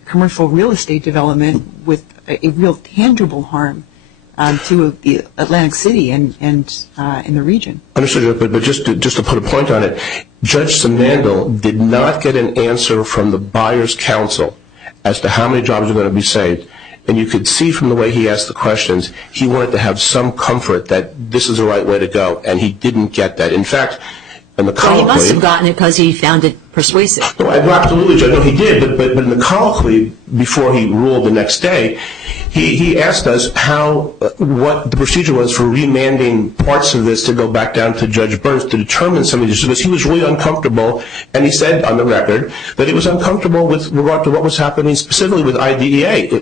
commercial real estate development with a real tangible harm to the Atlantic City and in the region. Understood, but just to put a point on it, Judge Simandl did not get an answer from the buyer's counsel as to how many jobs are going to be saved. And you could see from the way he asked the questions, he wanted to have some comfort that this is the right way to go, and he didn't get that. In fact, in the colloquy... Well, he must have gotten it because he found it persuasive. No, absolutely, Judge. No, he did, but in the colloquy, before he ruled the next day, he asked us what the procedure was for remanding parts of this to go back down to Judge Burns to determine some of these, because he was really uncomfortable, and he said on the record that he was uncomfortable with regard to what was happening specifically with IDEA.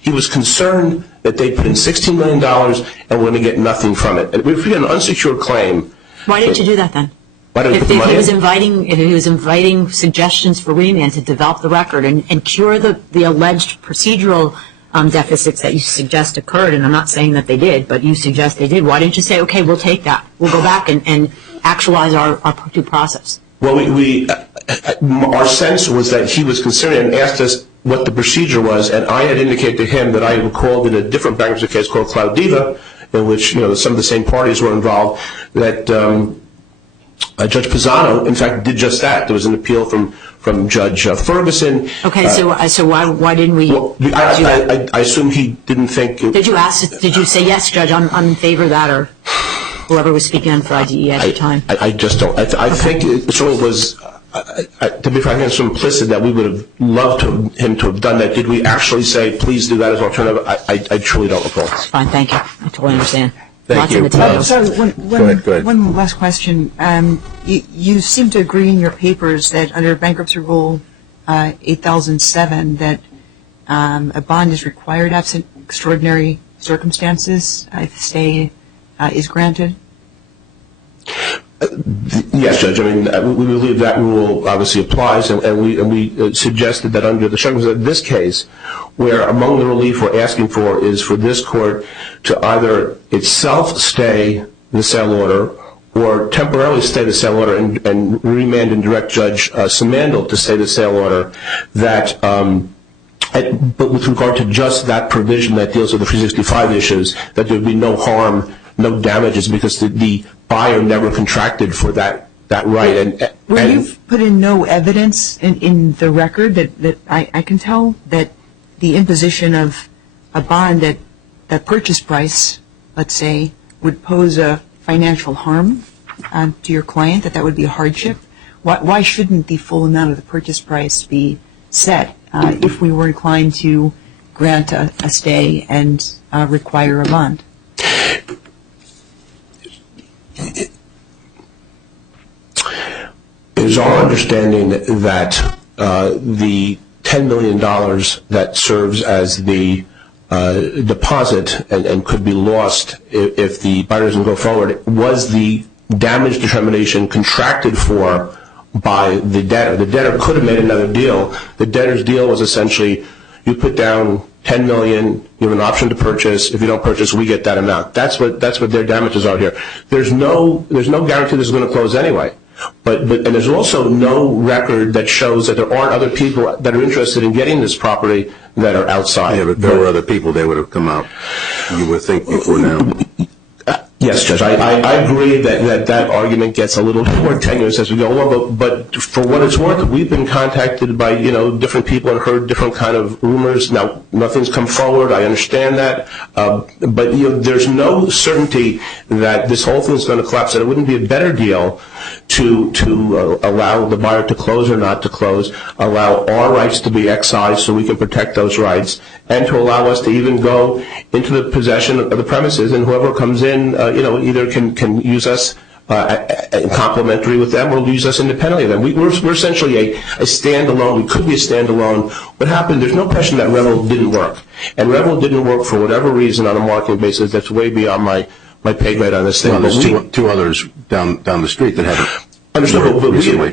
He was concerned that they put in $16 million and were going to get nothing from it. And if we had an unsecured claim... Why didn't you do that then? Why did we put the money in? If he was inviting suggestions for remand to develop the record and cure the alleged procedural deficits that you suggest occurred, and I'm not saying that they did, but you suggest they did, why didn't you say, okay, we'll take that. We'll go back and actualize our due process? Well, our sense was that he was concerned and asked us what the procedure was, and I had indicated to him that I had recalled in a different bankruptcy case called Cloud Diva, in which some of the same parties were involved, that Judge Pisano, in fact, did just that. There was an appeal from Judge Ferguson. Okay, so why didn't we do that? I assume he didn't think... Did you say, yes, Judge, I'm in favor of that, or whoever was speaking on for IDEA at the time? I just don't. I think it certainly was, to be frank, it's implicit that we would have loved him to have done that. Did we actually say, please do that as an alternative? I truly don't recall. Fine, thank you. I totally understand. Thank you. Sorry, Go ahead. one last question. You seem to agree in your papers that under Bankruptcy Rule 8007 that a bond is required absent extraordinary circumstances if a stay is granted? Yes, Judge. I mean, we believe that rule obviously applies, and we suggested that under the circumstances of this case, where among the relief we're asking for is for this court to either itself stay the sale order or temporarily stay the sale order and remand and direct Judge Simandl to stay the sale order, that but with regard to just that provision that deals with the 365 issues, that there would be no harm, no damages, because the buyer never contracted for that right. Well, you've put in no evidence in the record that I can tell that the imposition of a bond at that purchase price, let's say, would pose a financial harm to your client, that would be a hardship. Why shouldn't the full amount of the purchase price be set if we were inclined to grant a stay and require a bond? It is our understanding that the $10 million that serves as the deposit and could be lost if the buyer doesn't go forward was the damage determination contracted for by the debtor. The debtor could have made another deal. The debtor's deal was essentially, you put down $10 million, you have an option to purchase. If you don't purchase, we get that amount. That's what their damages are here. There's no guarantee this is going to close anyway. And there's also no record that shows that there aren't other people that are interested in getting this property that are outside. Yeah, but if there were other people, they would have come out, you would think, before now. Yes, Judge. I agree that argument gets a little more tenuous as we go along, but for what it's worth, we've been contacted by different people and heard different kind of rumors. Now, nothing's come forward. I understand that, but there's no certainty that this whole thing is going to collapse. And it wouldn't be a better deal to allow the buyer to close or not to close, allow our rights to be excised so we can protect those rights, and to allow us to even go into the possession of the premises, and whoever comes in, either can use us complementary with them or use us independently of them. We're essentially a standalone. We could be a standalone. What happened, there's no question that Revel didn't work. And Revel didn't work for whatever reason on a marketing basis. That's way beyond my pay grade on this thing. Well, there's two others down the street that haven't. Understood,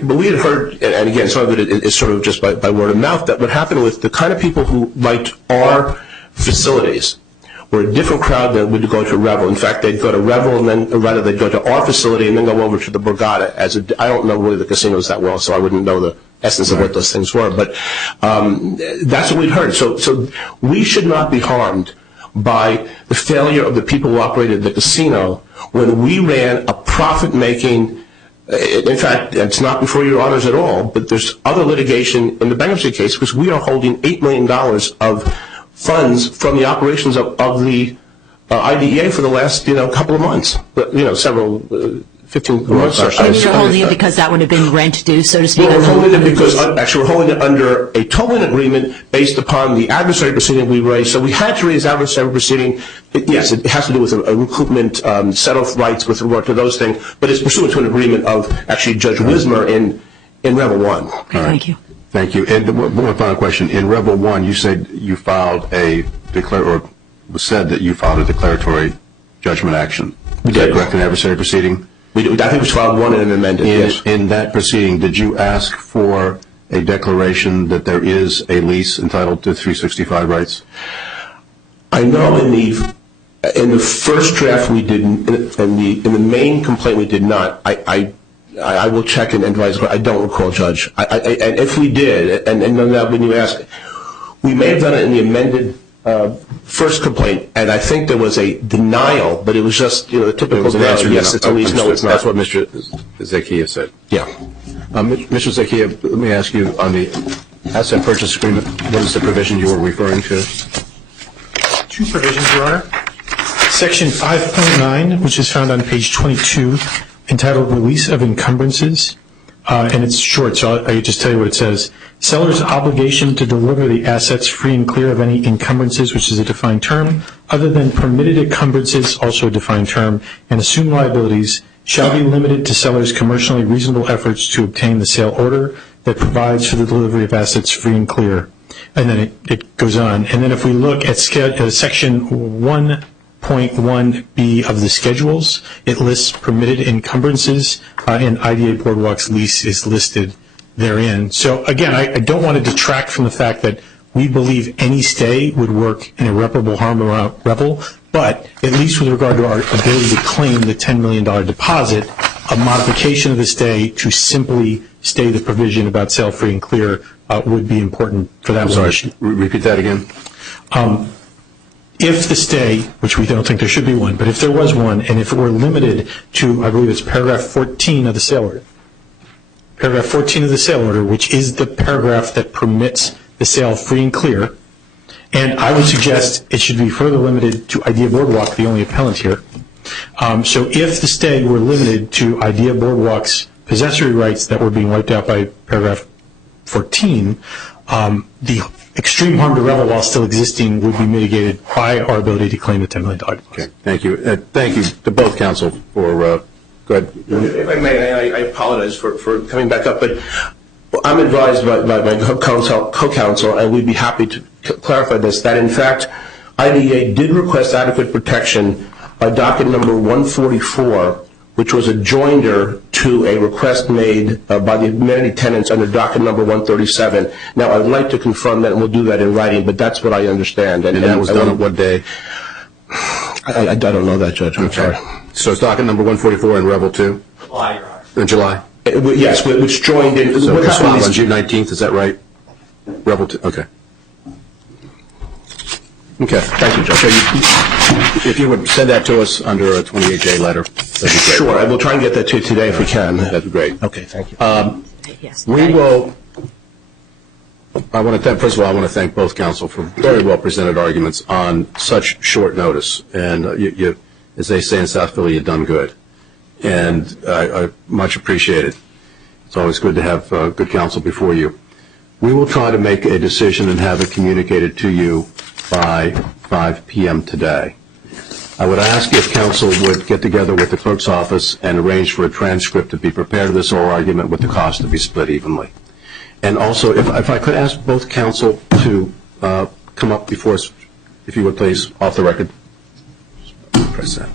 but we had heard, and again, some of it is sort of just by word of mouth, that what happened with the kind of people who liked our facilities were a different crowd than would go to Revel. In fact, they'd go to Revel, and then rather they'd go to our facility and then go over to the Borgata. I don't know really the casinos that well, so I wouldn't know the essence of what those things were. But that's what we'd heard. So we should not be harmed by the failure of the people who operated the casino when we ran a profit-making. In fact, it's not before your honors at all, but there's other litigation in the bankruptcy case because we are holding $8 million of funds from the operations of the IDEA for the last couple of months, several 15 months or so. And you're holding it because that would have been rent due, so to speak? Well, we're holding it because we're holding it under a tolling agreement based upon the adversary proceeding we raised. So we had to raise adversary proceeding. Yes, it has to do with a recoupment, settle rights with regard to those things, but it's pursuant to an agreement of actually Judge Wismer in Revel 1. Okay, thank you. Thank you. And one final question. In Revel 1, you said you filed said that you filed a declaratory judgment action. We Is that did. correct, an adversary proceeding? I think we filed one and an amended, yes. In that proceeding, did you ask for a declaration that there is a lease entitled to 365 rights? I know in the first draft we didn't, in the main complaint we did not. I will check and advise, but I don't recall, Judge. And if we did, and when you ask, we may have done it in the amended first complaint, and I think there was a denial, but it was just the typical answer. Yes, it's a lease. No, it's not. That's what Mr. Zakia said. Yeah. Mr. Zakia, let me ask you on the asset purchase agreement, what is the provision you were referring to? Two provisions, Your Honor. Section 5.9, which is found on page 22, entitled Release of Encumbrances, and it's short, so I just tell you what it says. Seller's obligation to deliver the assets free and clear of any encumbrances, which is a defined term, other than permitted encumbrances, also a defined term, and assumed liabilities, shall be limited to seller's commercially reasonable efforts to obtain the sale order that provides for the delivery of assets free and clear. And then it goes on. And then if we look at section 1.1b of the schedules, it lists permitted encumbrances, and IDA Boardwalk's lease is listed therein. So again, I don't want to detract from the fact that we believe any stay would work in irreparable harm around Revel, but at least with regard to our ability to claim the $10 million deposit, a modification of the stay to simply stay the provision about sale free and clear would be important for that one issue. Repeat that again. If the stay, which we don't think there should be one, but if there was one, and if it were limited to, I believe it's paragraph 14 of the sale order, paragraph 14 of the sale order, which is the paragraph that permits the sale free and clear, and I would suggest it should be further limited to Idea Boardwalk, the only appellant here. So if the stay were limited to Idea Boardwalk's possessory rights that were being wiped out by paragraph 14, the extreme harm to Revel while still existing would be mitigated by our ability to claim the $10 million deposit. Okay, thank you. Thank you to both counsel for, go ahead. If I may, I apologize for coming back up, but I'm advised by my co-counsel, and we'd be happy to clarify this, that in fact, IDEA did request adequate protection by docket number 144, which was a joinder to a request made by the amenity tenants under docket number 137. Now, I'd like to confirm that, and we'll do that in writing, but that's what I understand. And that was done on what day? I don't know that, Judge. I'm sorry. So it's docket number 144 in Revel 2? July, Your Honor. In July? Yes, which joined in. So it was filed on June 19th, is that right? Revel 2, okay. Okay. Thank you, Judge. So if you would send that to us under a 28J letter, that'd be great. Sure, I will try and get that to you today if we can. That'd be great. Okay, thank you. Yes. We will, first of all, I want to thank both counsel for very well presented arguments on such short notice. And you, as they say in South Philly, you've done good. And I much appreciate it. It's always good to have good counsel before you. We will try to make a decision and have it communicated to you by 5 p.m. today. I would ask if counsel would get together with the clerk's office and arrange for a transcript to be prepared of this oral argument with the cost to be split evenly. And also, if I could ask both counsel to come up before us, if you would please, off the record. Press that.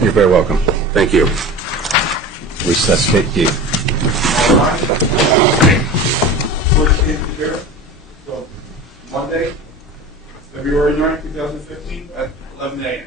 You're very welcome. Thank you. Recess key. So, Monday, February 9th, 2015, at 11 a.m.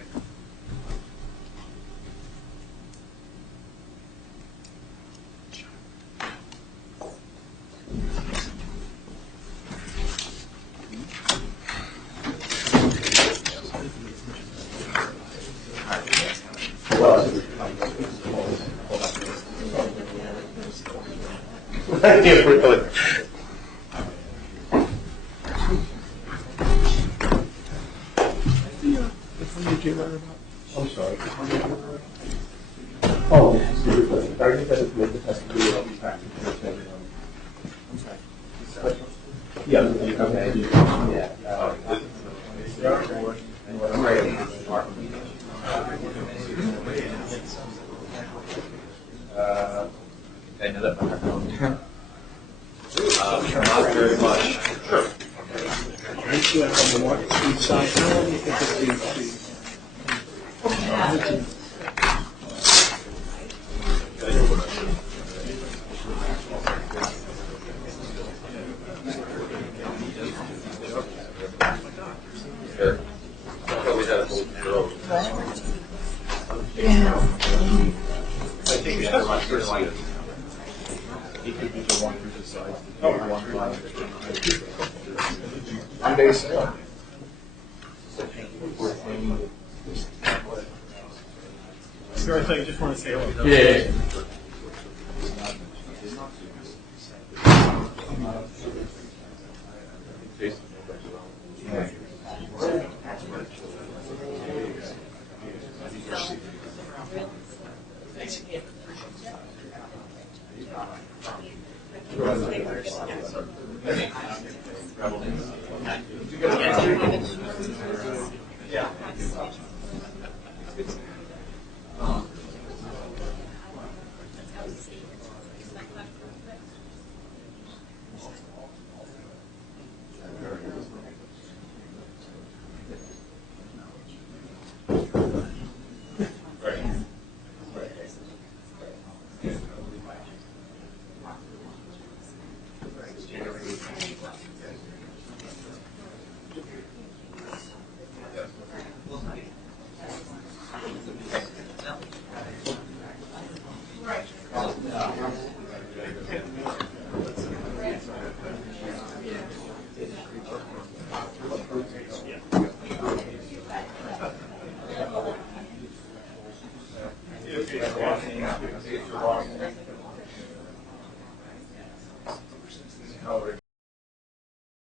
Really? I'm sorry. Oh, I think that it has to do with yeah, okay. Yeah. I'm ready. Not very much. Sure. One-day sale. First, I just want to say hello. Yeah.